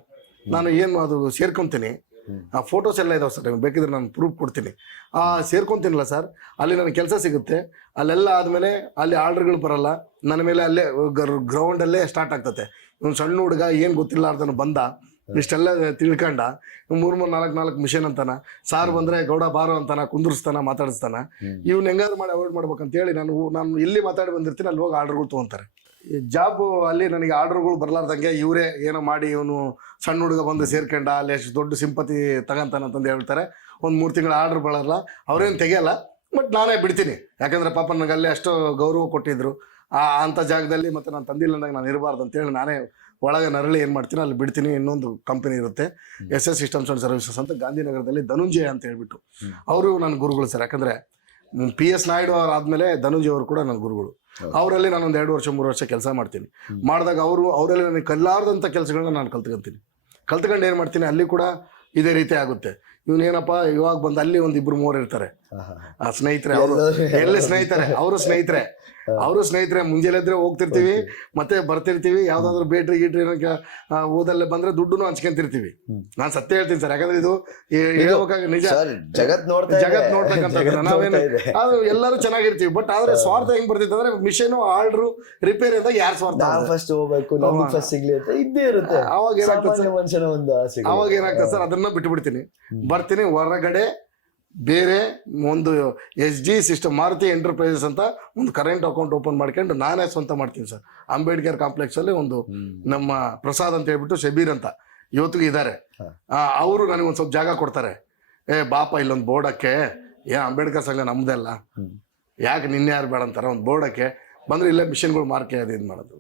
ನಾನು ಏನು ಅದು ಸೇರ್ಕೊಂತೀನಿ. ಆ ಫೋಟೋಸ್ ಎಲ್ಲ ಇದಾವೆ ಸರ್, ಬೇಕಿದ್ರೆ ನಾನು ಪ್ರೂಫ್ ಕೊಡ್ತೀನಿ. ಸೇರ್ಕೊಂತೀನಿಲ್ಲ ಸರ್, ಅಲ್ಲಿ ನನಗೆ ಕೆಲಸ ಸಿಗುತ್ತೆ. ಅಲ್ಲೆಲ್ಲ ಆದಮೇಲೆ ಅಲ್ಲಿ ಆರ್ಡರ್ಗಳು ಬರಲ್ಲ ನನ್ನ ಮೇಲೆ. ಅಲ್ಲೇ ಗ್ರೌಂಡಲ್ಲೇ ಸ್ಟಾರ್ಟ್ ಆಗ್ತದೆ. ಒಂದು ಸಣ್ಣ ಹುಡುಗ ಏನು ಗೊತ್ತಿಲ್ಲ ಅದನ್ನು ಬಂದ, ಇಷ್ಟೆಲ್ಲ ತಿಳ್ಕೊಂಡ, 3-4 ಮಿಷನ್ ಅಂತಾನ, ಸಾರ್ ಬಂದರೆ ಗೌಡ ಬಾರೋ ಅಂತಾನ, ಕುಂದುರ್ಸ್ತಾನ, ಮಾತಾಡಿಸ್ತಾನ. ಇವ್ನು ಹೆಂಗಾದ್ರು ಮಾಡಿ ಅವಾಯ್ಡ್ ಮಾಡ್ಬೇಕಂತೇಳಿ ನಾನು ಎಲ್ಲಿ ಮಾತಾಡಿ ಬಂದಿರ್ತೀನಿ ಅಲ್ಲಿ ಹೋಗಿ ಆರ್ಡರ್ಗಳು ತೊಗೊತಾರೆ. ಜಾಬ್ ಅಲ್ಲಿ ನನಗೆ ಆರ್ಡರ್ಗಳು ಬರಲಾರ್ದಂಗೆ ಇವರೇ ಏನೋ ಮಾಡಿ, ಇವನು ಸಣ್ಣ ಹುಡುಗ ಬಂದು ಸೇರ್ಕೊಂಡ, ಅಲ್ಲಿ ಎಷ್ಟು ದೊಡ್ಡ ಸಿಂಪತಿ ತಗೊಂತಾನಂತಂದು ಹೇಳ್ತಾರೆ. ಒಂದು 3 ತಿಂಗಳ ಆರ್ಡರ್ ಬರಲ್ಲ, ಅವ್ರೇನು ತೆಗಿಯಲ್ಲ. ಬಟ್ ನಾನೇ ಬಿಡ್ತೀನಿ, ಯಾಕಂದರೆ ಪಾಪ ನನಗೆ ಅಲ್ಲೇ ಅಷ್ಟು ಗೌರವ ಕೊಟ್ಟಿದ್ರು. ಅಂಥ ಜಾಗದಲ್ಲಿ ಮತ್ತು ನಾನು ತಂದಿಲ್ಲ ಅಂದಾಗ ನಾನು ಇರಬಾರ್ದು ಅಂತೇಳಿ ನಾನೇ ಒಳಗೆ ನರಳಿ ಏನು ಮಾಡ್ತೀನಿ, ಅಲ್ಲಿ ಬಿಡ್ತೀನಿ. ಇನ್ನೊಂದು ಕಂಪನಿ ಇರುತ್ತೆ, SS ಸಿಸ್ಟಮ್ಸ್ ಆ್ಯಂಡ್ ಸರ್ವಿಸಸ್ ಅಂತ, ಗಾಂಧಿನಗರದಲ್ಲಿ, ಧನುಂಜಯ ಅಂತ ಹೇಳ್ಬಿಟ್ಟು. ಅವರು ನನ್ನ ಗುರುಗಳು ಸರ್. ಯಾಕಂದರೆ PS ನಾಯ್ಡು ಅವ್ರು ಆದಮೇಲೆ ಧನುಂಜಯ ಅವರು ಕೂಡ ನನ್ನ ಗುರುಗಳು. ಅವರಲ್ಲಿ ನಾನು ಒಂದು 2 ವರ್ಷ 3 ವರ್ಷ ಕೆಲಸ ಮಾಡ್ತೀನಿ. ಮಾಡಿದಾಗ ಅವರಲ್ಲಿ ನನಗೆ ಕಲ್ಲಾರ್ದಂಥ ಕೆಲಸಗಳನ್ನ ನಾನು ಕಲ್ತ್ಕೊಂಡು ಏನು ಮಾಡ್ತೀನಿ, ಅಲ್ಲಿ ಕೂಡ ಇದೇ ರೀತಿ ಆಗುತ್ತೆ. ಇವನೇನಪ್ಪ ಇವಾಗ ಬಂದು ಅಲ್ಲಿ 1-2-3 ಇರ್ತಾರೆ ಆ ಸ್ನೇಹಿತರೆ. ಎಲ್ಲಿ ಸ್ನೇಹಿತರೆ, ಅವರು ಸ್ನೇಹಿತರೆ. ಮುಂಜಾನೆ ಎದ್ರೆ ಹೋಗ್ತಿರ್ತೀವಿ, ಮತ್ತೆ ಬರ್ತಿರ್ತೀವಿ. ಯಾವ್ದಾದ್ರು ಬೇಟ್ರಿ ಗೀಟ್ರಿ ಓದಲ್ಲೇ ಬಂದ್ರೆ ದುಡ್ಡು ಹಂಚ್ಕೊಂತಿರ್ತೀವಿ. ನಾನು ಸತ್ಯ ಹೇಳ್ತೀನಿ ಸರ್, ಯಾಕಂದ್ರೆ ಇದು ನಿಜ. ಜಗತ್ ನೋಡ್ತಕ್ಕಂಥ ನಾವೇನು ಅದು ಎಲ್ಲರೂ ಚೆನ್ನಾಗಿರ್ತೀವಿ. ಬಟ್ ಆದ್ರೆ ಸ್ವಾರ್ಥ ಹೆಂಗ್ ಬರ್ತಿತ್ತು ಅಂದ್ರೆ, ಮಿಷನ್ ಆರ್ಡ್ರು ರಿಪೇರಿ ಅಂದಾಗ ಯಾರು ಸ್ವಾರ್ಥ ಫಸ್ಟ್ ಹೋಗ್ಬೇಕು, ಫಸ್ಟ್ ಸಿಗ್ಲಿ ಅಂತ ಇದ್ದೇ ಇರುತ್ತೆ. ಅವಾಗ ಏನಾಗ್ತದೆ ಸರ್, ಅದನ್ನ ಬಿಟ್ಟು ಬಿಡ್ತೀನಿ. ಬರ್ತೀನಿ ಹೊರಗಡೆ ಬೇರೆ ಒಂದು SG ಸಿಸ್ಟಮ್ ಮಾರುತಿ ಎಂಟರ್ಪ್ರೈಸಸ್ ಅಂತ ಒಂದು ಕರೆಂಟ್ ಅಕೌಂಟ್ ಓಪನ್ ಮಾಡ್ಕೊಂಡು ನಾನೇ ಸ್ವಂತ ಮಾಡ್ತೀನಿ ಸರ್. ಅಂಬೇಡ್ಕರ್ ಕಾಂಪ್ಲೆಕ್ಸ್ ಅಲ್ಲಿ ಒಂದು ನಮ್ಮ ಪ್ರಸಾದ್ ಅಂತ ಹೇಳ್ಬಿಟ್ಟು ಶಬೀರ್ ಅಂತ ಇವತ್ತಿಗೂ ಇದ್ದಾರೆ. ಅವರು ನನಗೆ ಒಂದು ಸ್ವಲ್ಪ ಜಾಗ ಕೊಡ್ತಾರೆ. ಬಾಪ ಇಲ್ಲೊಂದು ಬೋರ್ಡಕ್ಕೆ, ಅಂಬೇಡ್ಕರ್ ಸಂಘ ನಮ್ದೇ ಅಲ್ಲ, ಯಾಕೆ ನಿನ್ನೆ ಯಾರು ಬೇಡ ಅಂತಾರೆ, ಒಂದು ಬೋರ್ಡಕ್ಕೆ ಬಂದ್ರೆ ಇಲ್ಲೇ ಮಿಷನ್ಗಳು ಮಾರ್ಕೆ ಅದು ಇದು ಮಾಡೋದು.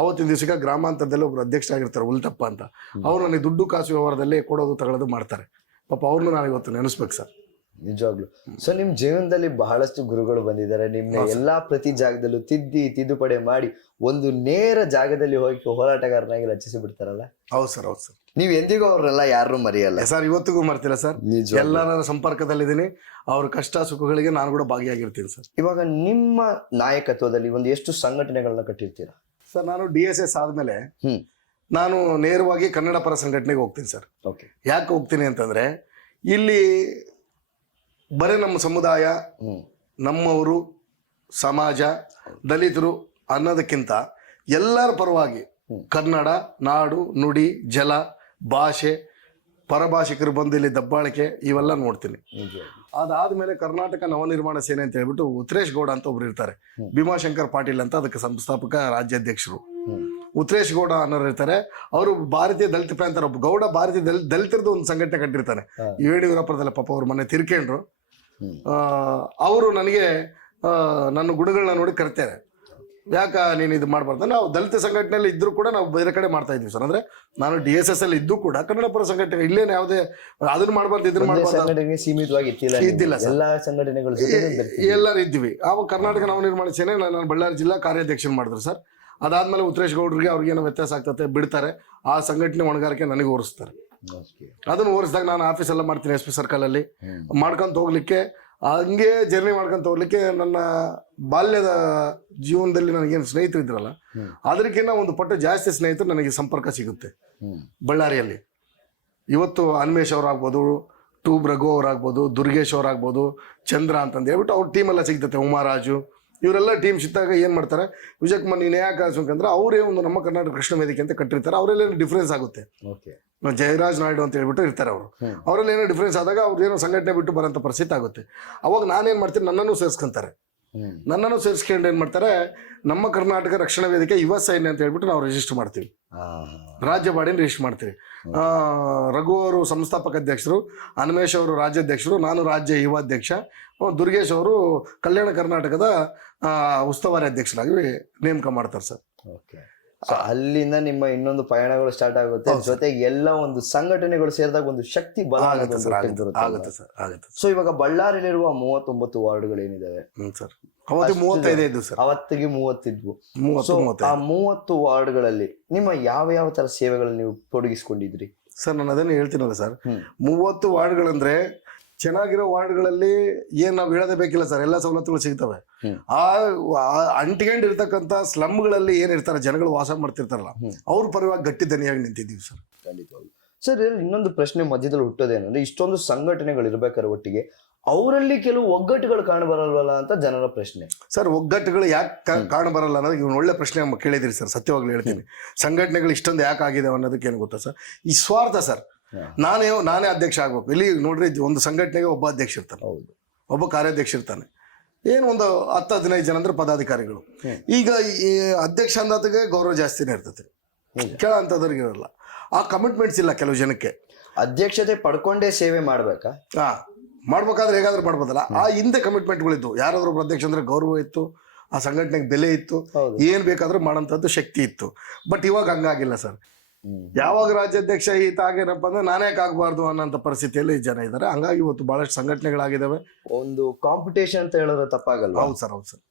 ಅವತ್ತಿನ ದಿವಸಕ್ಕೆ ಗ್ರಾಮಾಂತರದಲ್ಲಿ ಒಬ್ರು ಅಧ್ಯಕ್ಷರಾಗಿರ್ತಾರೆ ಉಲ್ಟಪ್ಪ ಅಂತ, ಅವ್ರು ನನಗೆ ದುಡ್ಡು ಕಾಸು ವ್ಯವಹಾರದಲ್ಲಿ ಕೊಡೋದು ತಗೊಳ್ಳೋದು ಮಾಡ್ತಾರೆ. ಪಾಪ ಅವ್ರನ್ನೂ ನಾನು ಇವತ್ತು ನೆನೆಸ್ಬೇಕು ಸರ್. ನಿಜವಾಗ್ಲು. ಸೊ ನಿಮ್ ಜೀವನದಲ್ಲಿ ಬಹಳಷ್ಟು ಗುರುಗಳು ಬಂದಿದ್ದಾರೆ, ನಿಮ್ನ ಎಲ್ಲಾ ಪ್ರತಿ ಜಾಗದಲ್ಲೂ ತಿದ್ದುಪಡಿ ಮಾಡಿ ಒಂದು ನೇರ ಜಾಗದಲ್ಲಿ ಹೋಗಿ ಹೋರಾಟಗಾರನಾಗಿ ರಚಿಸಿ ಬಿಡ್ತಾರಲ್ಲ. ಹೌದು ಸರ್, ಹೌದು ಸರ್. ನೀವ್ ಎಂದಿಗೂ ಅವ್ರನ್ನೆಲ್ಲ ಯಾರು ಮರೆಯಲ್ಲ ಸರ್, ಇವತ್ತಿಗೂ ಮರ್ತಿಲ್ಲ ಸರ್. ಎಲ್ಲರ ಸಂಪರ್ಕದಲ್ಲಿದ್ದೀನಿ, ಅವ್ರ ಕಷ್ಟ ಸುಖಗಳಿಗೆ ನಾನು ಕೂಡ ಭಾಗಿಯಾಗಿರ್ತೀನಿ ಸರ್. ಇವಾಗ ನಿಮ್ಮ ನಾಯಕತ್ವದಲ್ಲಿ ಒಂದು ಎಷ್ಟು ಸಂಘಟನೆಗಳನ್ನ ಕಟ್ಟಿರ್ತೀರಾ ಸರ್? ನಾನು DSS ಆದ್ಮೇಲೆ ನಾನು ನೇರವಾಗಿ ಕನ್ನಡ ಪರ ಸಂಘಟನೆಗೆ ಹೋಗ್ತೀನಿ ಸರ್. ಓಕೆ. ಯಾಕೆ ಹೋಗ್ತೀನಿ ಅಂತಂದ್ರೆ, ಇಲ್ಲಿ ಬರೀ ನಮ್ಮ ಸಮುದಾಯ, ನಮ್ಮವರು, ಸಮಾಜ, ದಲಿತರು ಅನ್ನೋದಕ್ಕಿಂತ ಎಲ್ಲರ ಪರವಾಗಿ ಕನ್ನಡ ನಾಡು, ನುಡಿ, ಜಲ, ಭಾಷೆ, ಪರಭಾಷಿಕರು ಬಂದು ಇಲ್ಲಿ ದಬ್ಬಾಳಿಕೆ ಇವೆಲ್ಲ ನೋಡ್ತೀನಿ. ಅದಾದ್ಮೇಲೆ ಕರ್ನಾಟಕ ನವನಿರ್ಮಾಣ ಸೇನೆ ಅಂತ ಹೇಳ್ಬಿಟ್ಟು ಉತ್ರೇಶ್ ಗೌಡ ಅಂತ ಒಬ್ರು ಇರ್ತಾರೆ, ಭೀಮಾಶಂಕರ್ ಪಾಟೀಲ್ ಅಂತ ಅದಕ್ಕೆ ಸಂಸ್ಥಾಪಕ ರಾಜ್ಯಾಧ್ಯಕ್ಷರು. ಉತ್ರೇಶ್ ಗೌಡ ಅನ್ನೋರು ಇರ್ತಾರೆ, ಅವರು ಭಾರತೀಯ ದಲಿತ ಪ್ಯಾಂತರ ಒಬ್ಬ ಗೌಡ ಭಾರತೀಯ ದಲಿತರದ್ದು ಒಂದು ಸಂಘಟನೆ ಕಟ್ಟಿರ್ತಾನೆ. ಯಡಿಯೂರಪ್ಪರದಲ್ಲ ಪಾಪ ಅವ್ರ ಮನೆ ತಿರ್ಕೊಂಡ್ರು. ಅವರು ನನಗೆ ನನ್ನ ಗುಣಗಳನ್ನ ನೋಡಿ ಕರಿತಾರೆ, ಯಾಕ ನೀನು ಇದು ಮಾಡ್ಬಾರ್ದು. ನಾವು ದಲಿತ ಸಂಘಟನೆಯಲ್ಲಿ ಇದ್ರೂ ಕೂಡ ನಾವು ಬೇರೆ ಕಡೆ ಮಾಡ್ತಾ ಇದ್ವಿ ಸರ್. ಅಂದ್ರೆ ನಾನು DSS ಅಲ್ಲಿ ಇದ್ದು ಕೂಡ ಕನ್ನಡ ಪರ ಸಂಘಟನೆ ಇಲ್ಲೇನು ಯಾವುದೇ ಅದನ್ನ ಮಾಡಬಾರ್ದು ಇದನ್ನ ಮಾಡಬಾರ್ದು ಸೀಮಿತವಾಗಿ ಇದ್ದಿಲ್ಲ ಸರ್. ಎಲ್ಲಾ ಸಂಘಟನೆಗಳು ಎಲ್ಲರೂ ಇದ್ವಿ. ಆವಾಗ ಕರ್ನಾಟಕ ನವನಿರ್ಮಾಣ ಸೇನೆ ನಾನು ಬಳ್ಳಾರಿ ಜಿಲ್ಲಾ ಕಾರ್ಯಾಧ್ಯಕ್ಷನ ಮಾಡಿದ್ರು ಸರ್. ಅದಾದ್ಮೇಲೆ ಉತ್ರೇಶ್ ಗೌಡ್ರಿಗೆ ಅವ್ರಿಗೇನೋ ವ್ಯತ್ಯಾಸ ಆಗ್ತದೆ, ಬಿಡ್ತಾರೆ. ಆ ಸಂಘಟನೆ ಹೊಣೆಗಾರಿಕೆ ನನಗೆ ಓರಿಸ್ತಾರೆ. ಅದನ್ನು ಓರಿಸಿದಾಗ ನಾನು ಆಫೀಸ್ ಎಲ್ಲ ಮಾಡ್ತೀನಿ SP ಸರ್ಕಲ್ ಅಲ್ಲಿ ಮಾಡ್ಕೊಂತ ಹೋಗ್ಲಿಕ್ಕೆ, ಹಂಗೆ ಜರ್ನಿ ಮಾಡ್ಕೊಂತ ಹೋಗ್ಲಿಕ್ಕೆ ನನ್ನ ಬಾಲ್ಯದ ಜೀವನದಲ್ಲಿ ನನಗೇನು ಸ್ನೇಹಿತರು ಇದ್ರಲ್ಲ ಅದಕ್ಕಿಂತ ಒಂದು ಪಟ್ಟು ಜಾಸ್ತಿ ಸ್ನೇಹಿತರು ನನಗೆ ಸಂಪರ್ಕ ಸಿಗುತ್ತೆ ಬಳ್ಳಾರಿಯಲ್ಲಿ. ಇವತ್ತು ಅನ್ಮೇಶ್ ಅವರಾಗ್ಬೋದು, ಟೂಬ್ ರಘು ಅವರಾಗ್ಬೋದು, ದುರ್ಗೇಶ್ ಅವರಾಗ್ಬೋದು, ಚಂದ್ರ ಅಂತಂದು ಹೇಳ್ಬಿಟ್ಟು ಅವ್ರ ಟೀಮೆಲ್ಲ ಸಿಗ್ತತೆ, ಉಮಾರಾಜು, ಇವರೆಲ್ಲ ಟೀಮ್ ಸಿಕ್ತಾಗ ಏನು ಮಾಡ್ತಾರೆ, ವಿಜಯಕುಮಾರ್ ನೀನು ಯಾಕೆ ಅನ್ಸ್ಬೇಕಂದ್ರೆ ಅವರೇ ಒಂದು ನಮ್ಮ ಕರ್ನಾಟಕ ಕೃಷ್ಣ ವೇದಿಕೆ ಅಂತ ಕಟ್ಟಿರ್ತಾರೆ. ಅವರೆಲ್ಲ ಡಿಫ್ರೆನ್ಸ್ ಆಗುತ್ತೆ. ಜಯರಾಜ್ ನಾಯ್ಡು ಅಂತ ಹೇಳ್ಬಿಟ್ಟು ಇರ್ತಾರೆ ಅವರು. ಅವರಲ್ಲಿ ಏನೋ ಡಿಫ್ರೆನ್ಸ್ ಆದಾಗ ಅವ್ರು ಏನೋ ಸಂಘಟನೆ ಬಿಟ್ಟು ಬರೋಂಥ ಪರಿಸ್ಥಿತಿ ಆಗುತ್ತೆ. ಅವಾಗ ನಾನೇನು ಮಾಡ್ತೀನಿ, ನನ್ನನ್ನು ಸೇರಿಸ್ಕೊಂತಾರೆ. ನನ್ನನ್ನು ಸೇರಿಸ್ಕೊಂಡು ಏನು ಮಾಡ್ತಾರೆ, ನಮ್ಮ ಕರ್ನಾಟಕ ರಕ್ಷಣಾ ವೇದಿಕೆ ಯುವ ಸೈನ್ಯ ಅಂತ ಹೇಳ್ಬಿಟ್ಟು ನಾವು ರಿಜಿಸ್ಟರ್ ಮಾಡ್ತೀವಿ, ರಾಜ್ಯ ಬಾಡಿನ ರಿಜಿಸ್ಟರ್ ಮಾಡ್ತೀವಿ. ರಘು ಅವರು ಸಂಸ್ಥಾಪಕ ಅಧ್ಯಕ್ಷರು, ಅನ್ಮೇಶ್ ಅವರು ರಾಜ್ಯಾಧ್ಯಕ್ಷರು, ನಾನು ರಾಜ್ಯ ಯುವಾಧ್ಯಕ್ಷ, ದುರ್ಗೇಶ್ ಅವರು ಕಲ್ಯಾಣ ಕರ್ನಾಟಕದ ಉಸ್ತುವಾರಿ ಅಧ್ಯಕ್ಷರಾಗಿ ನೇಮಕ ಮಾಡ್ತಾರೆ ಸರ್. ಅಲ್ಲಿಂದ ನಿಮ್ಮ ಇನ್ನೊಂದು ಪಯಣಗಳು ಸ್ಟಾರ್ಟ್ ಆಗುತ್ತೆ. ಜೊತೆಗೆ ಎಲ್ಲ ಒಂದು ಸಂಘಟನೆಗಳು ಸೇರಿದಾಗ ಒಂದು ಶಕ್ತಿ ಬಲ ಆಗುತ್ತೆ ಸರ್. ಸೊ ಇವಾಗ ಬಳ್ಳಾರಿಯಲ್ಲಿರುವ 39 ವಾರ್ಡ್ಗಳು ಏನಿದಾವೆ ಸರ್, 35 ಇದ್ವು ಸರ್. ಅವತ್ತಿಗೆ 30 ಇದ್ವು. ಆ 30 ವಾರ್ಡ್ಗಳಲ್ಲಿ ನಿಮ್ಮ ಯಾವ ತರ ಸೇವೆಗಳನ್ನು ನೀವು ತೊಡಗಿಸ್ಕೊಂಡಿದ್ರಿ ಸರ್? ನಾನು ಅದನ್ನು ಹೇಳ್ತೀನಲ್ಲ ಸರ್, 30 ವಾರ್ಡ್ಗಳಂದ್ರೆ ಚೆನ್ನಾಗಿರೋ ವಾರ್ಡ್ಗಳಲ್ಲಿ ಏನ್ ನಾವು ಹೇಳೋದೇ ಬೇಕಿಲ್ಲ ಸರ್, ಎಲ್ಲ ಸವಲತ್ತುಗಳು ಸಿಗ್ತವೆ. ಆ ಅಂಟಿಕೊಂಡಿರ್ತಕ್ಕಂಥ ಸ್ಲಮ್ಗಳಲ್ಲಿ ಏನಿರ್ತಾರೆ, ಜನಗಳು ವಾಸ ಮಾಡ್ತಿರ್ತಾರಲ್ಲ, ಅವ್ರ ಪರವಾಗಿ ಗಟ್ಟಿ ದನಿಯಾಗಿ ನಿಂತಿದ್ದೀವಿ ಸರ್. ಖಂಡಿತವಾಗ್ಲು ಸರ್. ಇನ್ನೊಂದು ಪ್ರಶ್ನೆ ಮಧ್ಯದಲ್ಲಿ ಹುಟ್ಟೋದೇನಂದ್ರೆ, ಇಷ್ಟೊಂದು ಸಂಘಟನೆಗಳು ಇರ್ಬೇಕಾದ್ರೆ ಒಟ್ಟಿಗೆ ಅವರಲ್ಲಿ ಕೆಲವು ಒಗ್ಗಟ್ಟುಗಳು ಕಾಣಬರಲ್ವಲ್ಲ ಅಂತ ಜನರ ಪ್ರಶ್ನೆ ಸರ್. ಒಗ್ಗಟ್ಟುಗಳು ಯಾಕೆ ಕಾಣಬರಲ್ಲ ಅನ್ನೋದಕ್ಕೆ ಇವ್ನು ಒಳ್ಳೆ ಪ್ರಶ್ನೆ ಕೇಳಿದಿರಿ ಸರ್. ಸತ್ಯವಾಗ್ಲೂ ಹೇಳ್ತೀನಿ, ಸಂಘಟನೆಗಳು ಇಷ್ಟೊಂದು ಯಾಕೆ ಆಗಿದೆ ಅನ್ನೋದಕ್ಕೆ ಏನು ಗೊತ್ತಾ ಸರ್, ಈ ಸ್ವಾರ್ಥ ಸರ್. ನಾನೇ ಅಧ್ಯಕ್ಷ ಆಗ್ಬೇಕು. ಇಲ್ಲಿ ನೋಡ್ರಿ, ಒಂದು ಸಂಘಟನೆಗೆ ಒಬ್ಬ ಅಧ್ಯಕ್ಷ ಇರ್ತಾನೆ, ಒಬ್ಬ ಕಾರ್ಯಾಧ್ಯಕ್ಷ ಇರ್ತಾನೆ, ಏನು ಒಂದು 10-15 ಜನ ಅಂದ್ರೆ ಪದಾಧಿಕಾರಿಗಳು. ಈಗ ಈ ಅಧ್ಯಕ್ಷ ಅಂದಾತಿಗೆ ಗೌರವ ಜಾಸ್ತಿನೇ ಇರ್ತದೆ, ಕೆಳ ಅಂತದ್ರಿಗೆ ಇರಲ್ಲ. ಆ ಕಮಿಟ್ಮೆಂಟ್ಸ್ ಇಲ್ಲ ಕೆಲವು ಜನಕ್ಕೆ. ಅಧ್ಯಕ್ಷತೆ ಪಡ್ಕೊಂಡೇ ಸೇವೆ ಮಾಡ್ಬೇಕಾ? ಮಾಡ್ಬೇಕಾದ್ರೆ ಹೇಗಾದ್ರೂ ಮಾಡ್ಬೋದಲ್ಲ. ಆ ಹಿಂದೆ ಕಮಿಟ್ಮೆಂಟ್ಗಳಿದ್ದು, ಯಾರಾದ್ರೂ ಒಬ್ಬ ಅಧ್ಯಕ್ಷ ಅಂದ್ರೆ ಗೌರವ ಇತ್ತು, ಆ ಸಂಘಟನೆಗೆ ಬೆಲೆ ಇತ್ತು, ಏನ್ ಬೇಕಾದ್ರೂ ಮಾಡೋಂಥದ್ದು ಶಕ್ತಿ ಇತ್ತು. ಬಟ್ ಇವಾಗ ಹಂಗಾಗಿಲ್ಲ ಸರ್. ಯಾವಾಗ ರಾಜ್ಯಾಧ್ಯಕ್ಷ ಈತ ಆಗೇನಪ್ಪ ಅಂದ್ರೆ ನಾನೇ ಆಗ್ಬಾರ್ದು ಅನ್ನೋಂಥ ಪರಿಸ್ಥಿತಿಯಲ್ಲಿ ಜನ ಇದ್ದಾರೆ. ಹಂಗಾಗಿ ಇವತ್ತು ಬಹಳಷ್ಟು ಸಂಘಟನೆಗಳಾಗಿದ್ದಾವೆ. ಒಂದು ಕಾಂಪಿಟೇಷನ್ ಅಂತ ಹೇಳಿದ್ರೆ ತಪ್ಪಾಗಲ್ಲ. ಹೌದು ಸರ್, ಹೌದು ಸರ್.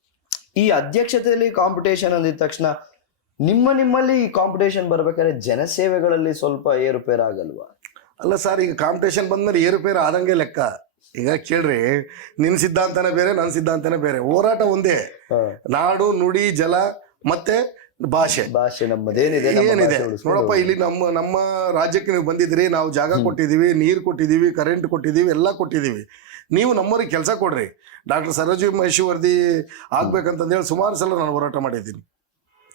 ಈ ಅಧ್ಯಕ್ಷತೆಯಲ್ಲಿ ಕಾಂಪಿಟೇಷನ್ ಅಂದಿದ ತಕ್ಷಣ ನಿಮ್ಮಲ್ಲಿ ಈ ಕಾಂಪಿಟೇಷನ್ ಬರ್ಬೇಕಾದ್ರೆ ಜನಸೇವೆಗಳಲ್ಲಿ ಸ್ವಲ್ಪ ಏರುಪೇರು ಆಗಲ್ವಾ? ಅಲ್ಲ ಸರ್, ಈಗ ಕಾಂಪಿಟೇಷನ್ ಬಂದ್ಮೇಲೆ ಏರುಪೇರು ಆದಂಗೆ ಲೆಕ್ಕ. ಈಗ ಕೇಳ್ರಿ, ನಿನ್ ಸಿದ್ಧಾಂತನೇ ಬೇರೆ, ನನ್ನ ಸಿದ್ಧಾಂತನೇ ಬೇರೆ, ಹೋರಾಟ ಒಂದೇ. ನಾಡು, ನುಡಿ, ಜಲ ಮತ್ತೆ ಭಾಷೆ ನಮ್ಮದೇನಿದೆ ಏನಿದೆ ನೋಡಪ್ಪ. ಇಲ್ಲಿ ನಮ್ಮ ರಾಜ್ಯಕ್ಕೆ ನೀವು ಬಂದಿದ್ರಿ, ನಾವು ಜಾಗ ಕೊಟ್ಟಿದ್ದೀವಿ, ನೀರು ಕೊಟ್ಟಿದ್ದೀವಿ, ಕರೆಂಟ್ ಕೊಟ್ಟಿದ್ದೀವಿ, ಎಲ್ಲ ಕೊಟ್ಟಿದ್ದೀವಿ. ನೀವು ನಮ್ಮವ್ರಿಗೆ ಕೆಲಸ ಕೊಡ್ರಿ. ಡಾಕ್ಟರ್ ಸರೋಜಿ ಮಹೇಶ್ವರ್ದಿ ಆಗ್ಬೇಕಂತಂದೇಳಿ ಸುಮಾರು ಸಲ ನಾನು ಹೋರಾಟ ಮಾಡಿದ್ದೀನಿ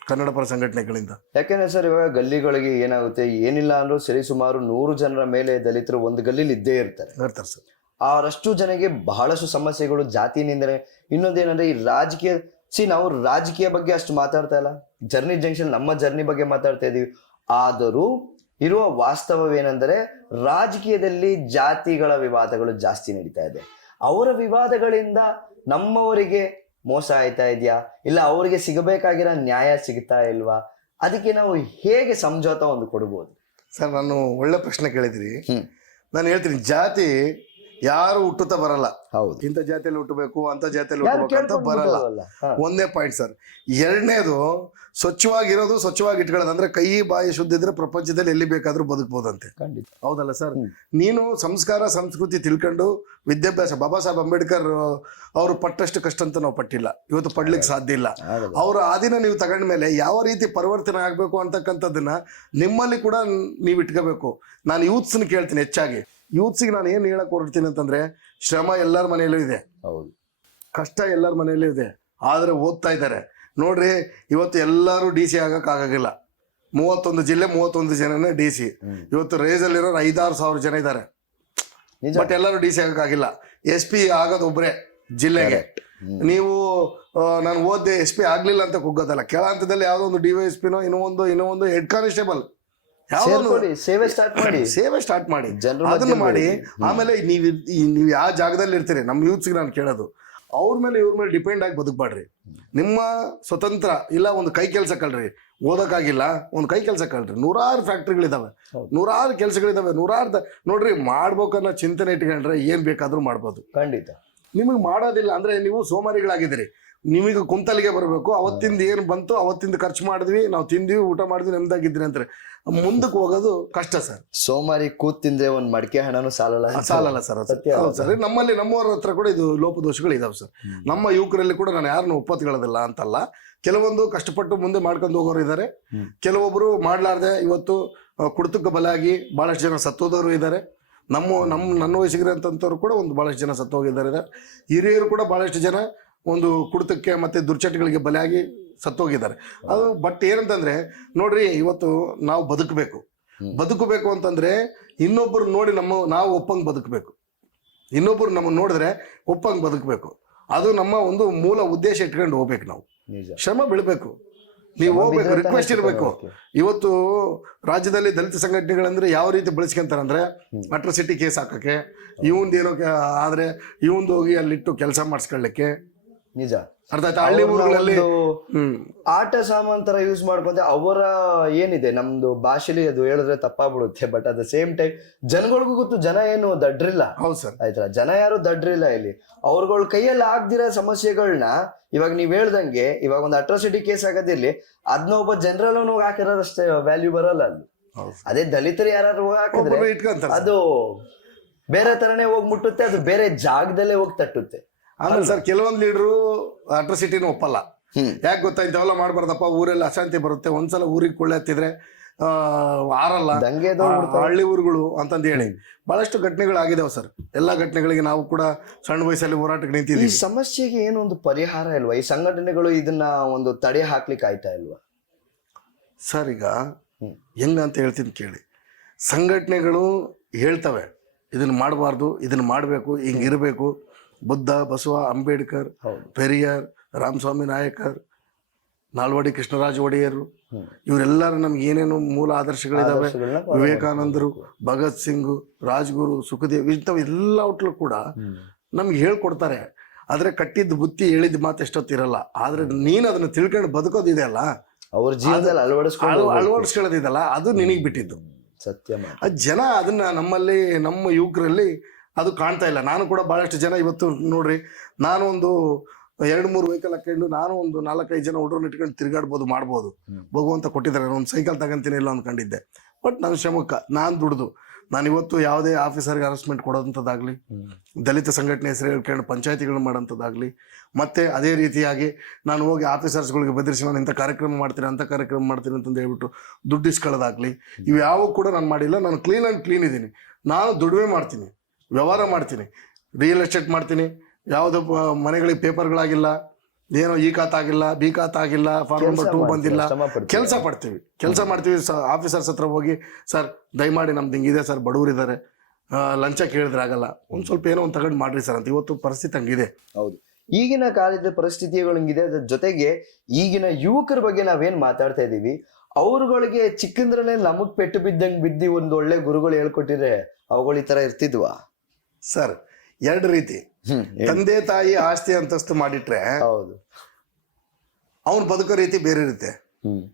ಕನ್ನಡ ಪರ ಸಂಘಟನೆಗಳಿಂದ. ಯಾಕೆಂದ್ರೆ ಸರ್, ಇವಾಗ ಗಲ್ಲಿಗಳಿಗೆ ಏನಾಗುತ್ತೆ, ಏನಿಲ್ಲ ಅಂದ್ರೂ ಸರಿ ಸುಮಾರು 100 ಜನರ ಮೇಲೆ ದಲಿತರು ಒಂದು ಗಲ್ಲಿಲಿ ಇದ್ದೇ ಇರ್ತಾರೆ ಸರ್. ಅವರಷ್ಟು ಜನಕ್ಕೆ ಬಹಳಷ್ಟು ಸಮಸ್ಯೆಗಳು ಜಾತಿನಿಂದಲೇ. ಇನ್ನೊಂದೇನಂದ್ರೆ ಈ ರಾಜಕೀಯ, ನಾವು ರಾಜಕೀಯ ಬಗ್ಗೆ ಅಷ್ಟು ಮಾತಾಡ್ತಾ ಇಲ್ಲ, ಜರ್ನಿ ಜಂಕ್ಷನ್ ನಮ್ಮ ಜರ್ನಿ ಬಗ್ಗೆ ಮಾತಾಡ್ತಾ ಇದೀವಿ. ಆದರೂ ಇರುವ ವಾಸ್ತವವೇನೆಂದರೆ ರಾಜಕೀಯದಲ್ಲಿ ಜಾತಿಗಳ ವಿವಾದಗಳು ಜಾಸ್ತಿ ನಡೀತಾ ಇದೆ. ಅವರ ವಿವಾದಗಳಿಂದ ನಮ್ಮವರಿಗೆ ಮೋಸ ಆಯ್ತಾ ಇದೆಯಾ, ಇಲ್ಲ ಅವರಿಗೆ ಸಿಗಬೇಕಾಗಿರೋ ನ್ಯಾಯ ಸಿಗ್ತಾ ಇಲ್ವಾ? ಅದಕ್ಕೆ ನಾವು ಹೇಗೆ ಸಮझौता ಒಂದು ಕೊಡ್ಬೋದು? ಸರ್, ನಾನು ಒಳ್ಳೆ ಪ್ರಶ್ನೆ ಕೇಳಿದ್ರಿ. ನಾನು ಹೇಳ್ತೀನಿ, ಜಾತಿ ಯಾರು ಹುಟ್ಟುತ್ತಾ ಬರಲ್ಲ. ಹೌದು, ಇಂಥ ಜಾತಿಯಲ್ಲಿ ಹುಟ್ಟಬೇಕು ಅಂತ ಜಾತಿಯಲ್ಲಿ ಹುಟ್ಟಬೇಕು ಅಂತ ಬರಲ್ಲ. ಒಂದೇ ಪಾಯಿಂಟ್ ಸರ್. ಎರಡನೇದು, ಸ್ವಚ್ಛವಾಗಿರೋದು, ಸ್ವಚ್ಛವಾಗಿ ಇಟ್ಕೊಳ್ಳೋದು. ಅಂದ್ರೆ ಕೈ ಬಾಯಿ ಶುದ್ಧ ಇದ್ರೆ ಪ್ರಪಂಚದಲ್ಲಿ ಎಲ್ಲಿ ಬೇಕಾದ್ರೂ ಬದುಕಬಹುದಂತೆ. ಖಂಡಿತ ಹೌದಲ್ಲ ಸರ್? ನೀನು ಸಂಸ್ಕಾರ ಸಂಸ್ಕೃತಿ ತಿಳ್ಕೊಂಡು ವಿದ್ಯಾಭ್ಯಾಸ, ಬಾಬಾ ಸಾಹೇಬ್ ಅಂಬೇಡ್ಕರ್ ಅವರು ಪಟ್ಟಷ್ಟು ಕಷ್ಟ ಅಂತ ನಾವು ಪಟ್ಟಿಲ್ಲ, ಇವತ್ತು ಪಡ್ಲಿಕ್ಕೆ ಸಾಧ್ಯ ಇಲ್ಲ. ಅವರ ಆದಿನ ನೀವು ತಗೊಂಡ್ಮೇಲೆ ಯಾವ ರೀತಿ ಪರಿವರ್ತನೆ ಆಗ್ಬೇಕು ಅಂತಕ್ಕಂಥದ್ದನ್ನ ನಿಮ್ಮಲ್ಲಿ ಕೂಡ ನೀವು ಇಟ್ಕೋಬೇಕು. ನಾನು ಯೂತ್ಸ್ನ ಕೇಳ್ತೀನಿ, ಹೆಚ್ಚಾಗಿ ಯೂತ್ಸ್ಗೆ ನಾನು ಏನು ಹೇಳಕ್ ಹೊರಡ್ತೀನಿ ಅಂತಂದ್ರೆ, ಶ್ರಮ ಎಲ್ಲರ ಮನೆಯಲ್ಲೂ ಇದೆ, ಹೌದು, ಕಷ್ಟ ಎಲ್ಲರ ಮನೆಯಲ್ಲೂ ಇದೆ, ಆದ್ರೆ ಓದ್ತಾ ಇದ್ದಾರೆ. ನೋಡ್ರಿ, ಇವತ್ತು ಎಲ್ಲರೂ DC ಆಗಕ್ಕಾಗಿಲ್ಲ. 31 ಜಿಲ್ಲೆ 31 ಜನನೇ DC. ಇವತ್ತು ರೇಸಲ್ಲಿರೋರು 5-6 ಸಾವಿರ ಜನ ಇದ್ದಾರೆ, ಬಟ್ ಎಲ್ಲರೂ DC ಆಗಕ್ಕಾಗಿಲ್ಲ. SP ಆಗೋದು ಒಬ್ರೆ ಜಿಲ್ಲೆಗೆ. ನೀವು ನಾನು ಓದ್ದೆ SP ಆಗ್ಲಿಲ್ಲ ಅಂತ ಕುಗ್ಗೋದಲ್ಲ, ಕೆಳ ಹಂತದಲ್ಲಿ ಯಾವ್ದೋ ಒಂದು DYSPನೋ ಇನ್ನೂ ಒಂದು ಹೆಡ್ ಕಾನ್ಸ್ಟೇಬಲ್ ಸೇವೆ ಸ್ಟಾರ್ಟ್ ಮಾಡಿ ಅದನ್ನ ಮಾಡಿ. ಆಮೇಲೆ ನೀವು ಯಾವ ಜಾಗದಲ್ಲಿ ಇರ್ತೀರಿ, ನಮ್ಮ ಯೂತ್ಸ್ಗೆ ನಾನು ಕೇಳೋದು, ಅವ್ರ ಮೇಲೆ ಇವ್ರ ಮೇಲೆ ಡಿಪೆಂಡ್ ಆಗಿ ಬದುಕಬೇಡ್ರಿ. ನಿಮ್ಮ ಸ್ವತಂತ್ರ ಇಲ್ಲ, ಒಂದು ಕೈ ಕೆಲಸ ಕಳ್ರಿ. ಓದಕ್ಕಾಗಿಲ್ಲ, ಒಂದು ಕೈ ಕೆಲಸ ಕಳ್ರಿ. 100 ಫ್ಯಾಕ್ಟ್ರಿಗಳಿದಾವೆ, 100 ಕೆಲಸಗಳಿದಾವೆ, 100 ನೋಡ್ರಿ, ಮಾಡ್ಬೇಕನ್ನೋ ಚಿಂತನೆ ಇಟ್ಕೊಂಡ್ರೆ ಏನ್ ಬೇಕಾದ್ರೂ ಮಾಡ್ಬೋದು. ಖಂಡಿತ. ನಿಮಗೆ ಮಾಡೋದಿಲ್ಲ ಅಂದ್ರೆ ನೀವು ಸೋಮಾರಿಗಳಾಗಿದ್ದೀರಿ. ನಿಮಗೆ ಕುಂತಲಿಗೆ ಬರಬೇಕು. ಅವತ್ತಿಂದ ಏನು ಬಂತು ಅವತ್ತಿಂದ ಖರ್ಚು ಮಾಡಿದ್ವಿ, ನಾವು ತಿಂದ್ವಿ, ಊಟ ಮಾಡಿದ್ವಿ, ನೆಮ್ಮದಾಗಿದ್ರಿ ಅಂತಾರೆ. ಮುಂದಕ್ಕೆ ಹೋಗೋದು ಕಷ್ಟ ಸರ್. ಸೋಮಾರಿ ಕೂತ್ ತಿಂದ್ರೆ ಒಂದ್ ಮಡಿಕೆ ಹಣನು ಸಾಲಲ್ಲ ಸರ್. ಹೌದು ಸರ್. ನಮ್ಮವರ ಹತ್ರ ಕೂಡ ಇದು ಲೋಪದೋಷಗಳು ಇದಾವೆ ಸರ್. ನಮ್ಮ ಯುವಕರಲ್ಲಿ ಕೂಡ ನಾನು ಯಾರನ್ನು ಒಪ್ಪತ್ಕೊಳ್ಳೋದಿಲ್ಲ ಅಂತಲ್ಲ. ಕೆಲವೊಂದು ಕಷ್ಟಪಟ್ಟು ಮುಂದೆ ಮಾಡ್ಕೊಂಡು ಹೋಗೋರು ಇದ್ದಾರೆ, ಕೆಲವೊಬ್ರು ಮಾಡ್ಲಾರ್ದೆ ಇವತ್ತು ಕುಡಿತಕ್ಕೆ ಬಲಾಗಿ ಬಹಳಷ್ಟು ಜನ ಸತ್ತೋದವರು ಇದ್ದಾರೆ. ನನ್ನ ವಯಸ್ಸಿಗಿರೋಂಥವ್ರು ಕೂಡ ಒಂದು ಬಹಳಷ್ಟು ಜನ ಸತ್ತೋಗಿದ್ದಾರೆ. ಹಿರಿಯರು ಕೂಡ ಬಹಳಷ್ಟು ಜನ ಒಂದು ಕುಡಿತಕ್ಕೆ ಮತ್ತೆ ದುರ್ಚಟಗಳಿಗೆ ಬಲಿಯಾಗಿ ಸತ್ತೋಗಿದ್ದಾರೆ. ಅದು ಬಟ್ ಏನಂತಂದ್ರೆ ನೋಡ್ರಿ, ಇವತ್ತು ನಾವು ಬದುಕಬೇಕು ಅಂತಂದ್ರೆ ಇನ್ನೊಬ್ಬರು ನೋಡಿ ನಾವು ಒಪ್ಪಂಗೆ ಬದುಕಬೇಕು. ಇನ್ನೊಬ್ಬರು ನಮ್ಮನ್ನು ನೋಡಿದ್ರೆ ಒಪ್ಪಂಗೆ ಬದುಕಬೇಕು. ಅದು ನಮ್ಮ ಒಂದು ಮೂಲ ಉದ್ದೇಶ ಇಟ್ಕೊಂಡು ಹೋಗ್ಬೇಕು. ನಾವು ಶ್ರಮ ಬೀಳ್ಬೇಕು, ನೀವು ಹೋಗ್ಬೇಕು, ರಿಕ್ವೆಸ್ಟ್ ಇರಬೇಕು. ಇವತ್ತು ರಾಜ್ಯದಲ್ಲಿ ದಲಿತ ಸಂಘಟನೆಗಳಂದ್ರೆ ಯಾವ ರೀತಿ ಬಳಸ್ಕೊಂತಾರೆ ಅಂದ್ರೆ, ಅಟ್ರಾಸಿಟಿ ಕೇಸ್ ಹಾಕಕ್ಕೆ, ಇವಂದೇನೋ ಆದ್ರೆ ಇವಂದು ಹೋಗಿ ಅಲ್ಲಿಟ್ಟು ಕೆಲಸ ಮಾಡಿಸ್ಕೊಳ್ಳಿಕ್ಕೆ. ನಿಜ, ಅರ್ಥ ಆಯ್ತಾ? ಹಳ್ಳಿ ಊರುಗಳಲ್ಲಿ ಆಟ ಸಾಮಾನ್ ತರ ಯೂಸ್ ಮಾಡ್ಕೊಂಡ್ರೆ ಅವರ ಏನಿದೆ ನಮ್ದು ಭಾಷೆಲಿ ಅದು ಹೇಳಿದ್ರೆ ತಪ್ಪಾಗ್ಬಿಡುತ್ತೆ. But at the same time ಜನಗಳಿಗೂ ಗೊತ್ತು, ಜನ ಏನು ದಡ್ರಿಲ್ಲ. ಹೌದು ಸರ್, ಆಯ್ತಾ? ಜನ ಯಾರು ದಡ್ರಿಲ್ಲ ಇಲ್ಲಿ. ಅವ್ರಗಳ ಕೈಯಲ್ಲಿ ಆಗ್ದಿರೋ ಸಮಸ್ಯೆಗಳನ್ನ ಇವಾಗ ನೀವ್ ಹೇಳ್ದಂಗೆ, ಇವಾಗ ಒಂದು ಅಟ್ರಾಸಿಟಿ ಕೇಸ್ ಆಗೋದಿರ್ಲಿ, ಅದನ್ನ ಒಬ್ಬ ಜನರಲ್ ಹಾಕಿರೋದಷ್ಟೇ ವ್ಯಾಲ್ಯೂ ಬರಲ್ಲ ಅಲ್ಲಿ. ಅದೇ ದಲಿತರು ಯಾರು ಹಾಕಿದ್ರೆ ಅದು ಬೇರೆ ತರನೇ ಹೋಗಿ ಮುಟ್ಟುತ್ತೆ, ಅದು ಬೇರೆ ಜಾಗದಲ್ಲೇ ಹೋಗಿ ತಟ್ಟುತ್ತೆ. ಆಮೇಲೆ ಸರ್, ಕೆಲವೊಂದು ಲೀಡರು ಅಟ್ರಾಸಿಟಿನೂ ಒಪ್ಪಲ್ಲ. ಯಾಕೆ ಗೊತ್ತಾ, ಇಂಥವೆಲ್ಲ ಮಾಡ್ಬಾರ್ದಪ್ಪ, ಊರಲ್ಲಿ ಅಶಾಂತಿ ಬರುತ್ತೆ, ಒಂದ್ಸಲ ಊರಿಗೆ ಕೊಳ್ಳೆ ಹತ್ತಿದ್ರೆ ಆರಲ್ಲ, ಹಳ್ಳಿ ಊರುಗಳು ಅಂತಂದು ಹೇಳಿ ಬಹಳಷ್ಟು ಘಟನೆಗಳಾಗಿದಾವೆ ಸರ್. ಎಲ್ಲಾ ಘಟನೆಗಳಿಗೆ ನಾವು ಕೂಡ ಸಣ್ಣ ವಯಸ್ಸಲ್ಲಿ ಹೋರಾಟಕ್ಕೆ ನಿಂತಿದ್ದೀವಿ. ಈ ಸಮಸ್ಯೆಗೆ ಏನೊಂದು ಪರಿಹಾರ ಇಲ್ವಾ? ಈ ಸಂಘಟನೆಗಳು ಇದನ್ನ ಒಂದು ತಡೆ ಹಾಕ್ಲಿಕ್ಕೆ ಆಯ್ತಾ ಇಲ್ವಾ ಸರ್? ಈಗ ಹೆಂಗಂತ ಹೇಳ್ತೀನಿ ಕೇಳಿ. ಸಂಘಟನೆಗಳು ಹೇಳ್ತವೆ ಇದನ್ನ ಮಾಡಬಾರ್ದು, ಇದನ್ನ ಮಾಡಬೇಕು, ಹಿಂಗಿರಬೇಕು. ಬುದ್ಧ, ಬಸವ, ಅಂಬೇಡ್ಕರ್, ಪೆರಿಯಾರ್, ರಾಮಸ್ವಾಮಿ ನಾಯಕರ್, ನಾಲ್ವಡಿ ಕೃಷ್ಣರಾಜ ಒಡೆಯರು, ಇವರೆಲ್ಲರೂ ನಮ್ಗೆ ಏನೇನು ಮೂಲ ಆದರ್ಶಗಳಿದಾವೆ. ವಿವೇಕಾನಂದರು, ಭಗತ್ ಸಿಂಗ್, ರಾಜ್ಗುರು, ಸುಖದೇವ್, ಇಂಥವೆಲ್ಲ ಔಟ್ಲು ಕೂಡ ನಮ್ಗೆ ಹೇಳ್ಕೊಡ್ತಾರೆ. ಆದ್ರೆ ಕಟ್ಟಿದ್ದ ಬುತ್ತಿ ಹೇಳಿದ ಮಾತು ಎಷ್ಟೊತ್ತಿರಲ್ಲ. ಆದ್ರೆ ನೀನು ಅದನ್ನ ತಿಳ್ಕೊಂಡು ಬದುಕೋದಿದೆ ಅಲ್ಲ, ಅವ್ರ ಜೀವನದಲ್ಲಿ ಅಳವಡಿಸ್ಕೊಳ್ಳೋದಿದೆಲ್ಲ, ಅದು ನಿನಗೆ ಬಿಟ್ಟಿದ್ದು. ಸತ್ಯ. ಜನ ಅದನ್ನ ನಮ್ಮಲ್ಲಿ, ನಮ್ಮ ಯುವಕರಲ್ಲಿ ಅದು ಕಾಣ್ತಾ ಇಲ್ಲ. ನಾನು ಕೂಡ ಬಹಳಷ್ಟು ಜನ ಇವತ್ತು ನೋಡ್ರಿ, ನಾನು ಒಂದು 2-3 ವೆಹಿಕಲ್ ಹಾಕೊಂಡು ನಾನು ಒಂದು 4-5 ಜನ ಹುಡುಗರನ್ನ ಇಟ್ಕೊಂಡು ತಿರುಗಾಡ್ಬೋದು, ಮಾಡ್ಬೋದು. ಭಗವಂತ ಕೊಟ್ಟಿದ್ದಾರೆ. ನಾನು ಒಂದು ಸೈಕಲ್ ತಗೊಂತೀನಿ ಇಲ್ಲ ಅಂದ್ಕೊಂಡಿದ್ದೆ. ಬಟ್ ನನ್ನ ಶ್ರಮಕ್ಕೆ ನಾನು ದುಡ್ದು, ನಾನು ಇವತ್ತು ಯಾವುದೇ ಆಫೀಸರ್ಗೆ ಹರಾಸ್ಮೆಂಟ್ ಕೊಡೋಂಥದ್ದಾಗಲಿ, ದಲಿತ ಸಂಘಟನೆ ಹೆಸರು ಹೇಳ್ಕೊಂಡು ಪಂಚಾಯತಿಗಳನ್ನ ಮಾಡೋಂಥದ್ದಾಗಲಿ, ಮತ್ತೆ ಅದೇ ರೀತಿಯಾಗಿ ನಾನು ಹೋಗಿ ಆಫೀಸರ್ಸ್ಗಳಿಗೆ ಬೆದರಿಸಿ ನಾನು ಇಂಥ ಕಾರ್ಯಕ್ರಮ ಮಾಡ್ತೀನಿ, ಅಂಥ ಕಾರ್ಯಕ್ರಮ ಮಾಡ್ತೀನಿ ಅಂತಂದು ಹೇಳ್ಬಿಟ್ಟು ದುಡ್ಡು ಇಸ್ಕೊಳ್ಳೋದಾಗಲಿ, ಇವು ಯಾವ ಕೂಡ ನಾನು ಮಾಡಿಲ್ಲ. ನಾನು ಕ್ಲೀನ್ ಇದ್ದೀನಿ. ನಾನು ದುಡಿಮೆ ಮಾಡ್ತೀನಿ, ವ್ಯವಹಾರ ಮಾಡ್ತೀನಿ, ರಿಯಲ್ ಎಸ್ಟೇಟ್ ಮಾಡ್ತೀನಿ. ಯಾವುದೋ ಮನೆಗಳಿಗೆ ಪೇಪರ್ಗಳಾಗಿಲ್ಲ, ಏನೋ ಈ ಖಾತ ಆಗಿಲ್ಲ, ಬಿ ಖಾತ ಆಗಿಲ್ಲ, ಫಾರ್ಮ್ ನಂಬರ್ 2 ಬಂದಿಲ್ಲ. ಕೆಲಸ ಮಾಡ್ತೀವಿ. ಆಫೀಸರ್ಸ್ ಹತ್ರ ಹೋಗಿ, ಸರ್ ದಯಮಾಡಿ ನಮ್ದು ಹಿಂಗಿದೆ ಸರ್, ಬಡವರಿದ್ದಾರೆ, ಲಂಚ ಕೇಳಿದ್ರೆ ಆಗಲ್ಲ, ಒಂದು ಸ್ವಲ್ಪ ಏನೋ ಒಂದು ತಗೊಂಡು ಮಾಡ್ರಿ ಸರ್ ಅಂತ. ಇವತ್ತು ಪರಿಸ್ಥಿತಿ ಹಂಗಿದೆ. ಹೌದು, ಈಗಿನ ಕಾಲದ ಪರಿಸ್ಥಿತಿಗಳು ಹಿಂಗಿದೆ. ಅದ್ರ ಜೊತೆಗೆ ಈಗಿನ ಯುವಕರ ಬಗ್ಗೆ ನಾವೇನ್ ಮಾತಾಡ್ತಾ ಇದೀವಿ, ಅವ್ರುಗಳಿಗೆ ಚಿಕ್ಕಂದ್ರಲ್ಲೇ ನಮಗ್ ಪೆಟ್ಟು ಬಿದ್ದಂಗೆ ಬಿದ್ದಿ ಒಂದು ಒಳ್ಳೆ ಗುರುಗಳು ಹೇಳ್ಕೊಟ್ಟಿದ್ರೆ ಅವುಗಳು ಈ ತರ ಇರ್ತಿದ್ವಾ? ಸರ್, ಎರಡು ರೀತಿ. ತಂದೆ ತಾಯಿ ಆಸ್ತಿ ಅಂತಸ್ತು ಮಾಡಿಟ್ರೆ ಹೌದು, ಅವ್ನು ಬದುಕೋ ರೀತಿ ಬೇರೆ ಇರುತ್ತೆ.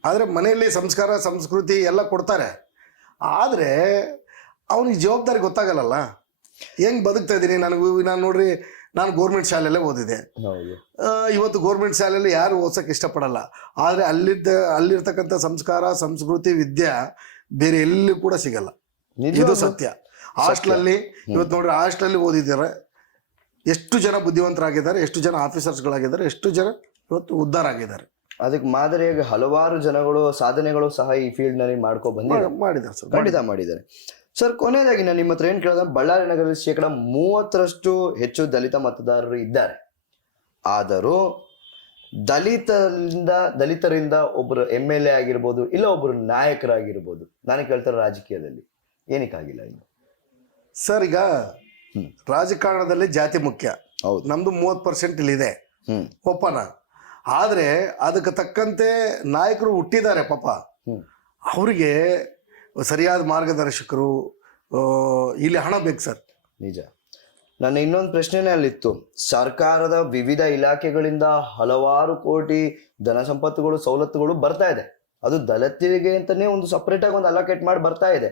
ಆದ್ರೆ ಮನೆಯಲ್ಲಿ ಸಂಸ್ಕಾರ ಸಂಸ್ಕೃತಿ ಎಲ್ಲ ಕೊಡ್ತಾರೆ. ಆದ್ರೆ ಅವನಿಗೆ ಜವಾಬ್ದಾರಿ ಗೊತ್ತಾಗಲ್ಲ. ಹೆಂಗ್ ಬದುಕ್ತಾ ಇದ್ದೀನಿ ನಾನು ನೋಡ್ರಿ, ನಾನು ಗೋರ್ಮೆಂಟ್ ಶಾಲೆಯಲ್ಲೇ ಓದಿದೆ. ಇವತ್ತು ಗೋರ್ಮೆಂಟ್ ಶಾಲೆಯಲ್ಲಿ ಯಾರು ಓದ್ಸಕ್ಕೆ ಇಷ್ಟಪಡಲ್ಲ. ಆದರೆ ಅಲ್ಲಿರ್ತಕ್ಕಂಥ ಸಂಸ್ಕಾರ ಸಂಸ್ಕೃತಿ ವಿದ್ಯೆ ಬೇರೆ ಎಲ್ಲೂ ಕೂಡ ಸಿಗಲ್ಲ. ಇದು ಸತ್ಯ. ಹಾಸ್ಟೆಲಲ್ಲಿ ಇವತ್ತು ನೋಡ್ರಿ, ಹಾಸ್ಟೆಲಲ್ಲಿ ಓದಿದ್ದಾರೆ ಎಷ್ಟು ಜನ ಬುದ್ಧಿವಂತರಾಗಿದ್ದಾರೆ, ಎಷ್ಟು ಜನ ಆಫೀಸರ್ಸ್ಗಳಾಗಿದ್ದಾರೆ, ಎಷ್ಟು ಜನ ಇವತ್ತು ಉದ್ಧಾರ ಆಗಿದ್ದಾರೆ. ಅದಕ್ಕೆ ಮಾದರಿಯಾಗಿ ಹಲವಾರು ಜನಗಳು ಸಾಧನೆಗಳು ಸಹ ಈ ಫೀಲ್ಡ್ ನಲ್ಲಿ ಮಾಡಿದ್ದಾರೆ ಸರ್, ಖಂಡಿತ ಮಾಡಿದ್ದಾರೆ. ಸರ್, ಕೊನೆಯದಾಗಿ ನಾನು ನಿಮ್ಮ ಹತ್ರ ಏನ್ ಕೇಳಿದ್ರೆ, ಬಳ್ಳಾರಿ ನಗರದಲ್ಲಿ 30% ಹೆಚ್ಚು ದಲಿತ ಮತದಾರರು ಇದ್ದಾರೆ. ಆದರೂ ದಲಿತರಿಂದ ಒಬ್ಬರು MLA ಆಗಿರ್ಬೋದು, ಇಲ್ಲ ಒಬ್ಬರು ನಾಯಕರಾಗಿರ್ಬೋದು, ನಾನು ಕೇಳ್ತಾರೆ ರಾಜಕೀಯದಲ್ಲಿ ಏನಕ್ಕಾಗಿಲ್ಲ ಇನ್ನು? ಸರ್, ಈಗ ರಾಜಕಾರಣದಲ್ಲಿ ಜಾತಿ ಮುಖ್ಯ. ಹೌದು, ನಮ್ದು 30% ಇಲ್ಲಿದೆ, ಒಪ್ಪನ. ಆದ್ರೆ ಅದಕ್ಕೆ ತಕ್ಕಂತೆ ನಾಯಕರು ಹುಟ್ಟಿದ್ದಾರೆ ಪಾಪ. ಅವರಿಗೆ ಸರಿಯಾದ ಮಾರ್ಗದರ್ಶಕರು, ಇಲ್ಲಿ ಹಣ ಬೇಕು ಸರ್. ನಿಜ. ನನ್ನ ಇನ್ನೊಂದು ಪ್ರಶ್ನೆನೇ ಅಲ್ಲಿತ್ತು. ಸರ್ಕಾರದ ವಿವಿಧ ಇಲಾಖೆಗಳಿಂದ ಹಲವಾರು ಕೋಟಿ ಧನ ಸಂಪತ್ತುಗಳು ಸವಲತ್ತುಗಳು ಬರ್ತಾ ಇದೆ. ಅದು ದಲಿತರಿಗೆ ಅಂತಾನೆ ಒಂದು ಸಪ್ರೇಟ್ ಆಗಿ ಒಂದು ಅಲೋಕೇಟ್ ಮಾಡಿ ಬರ್ತಾ ಇದೆ.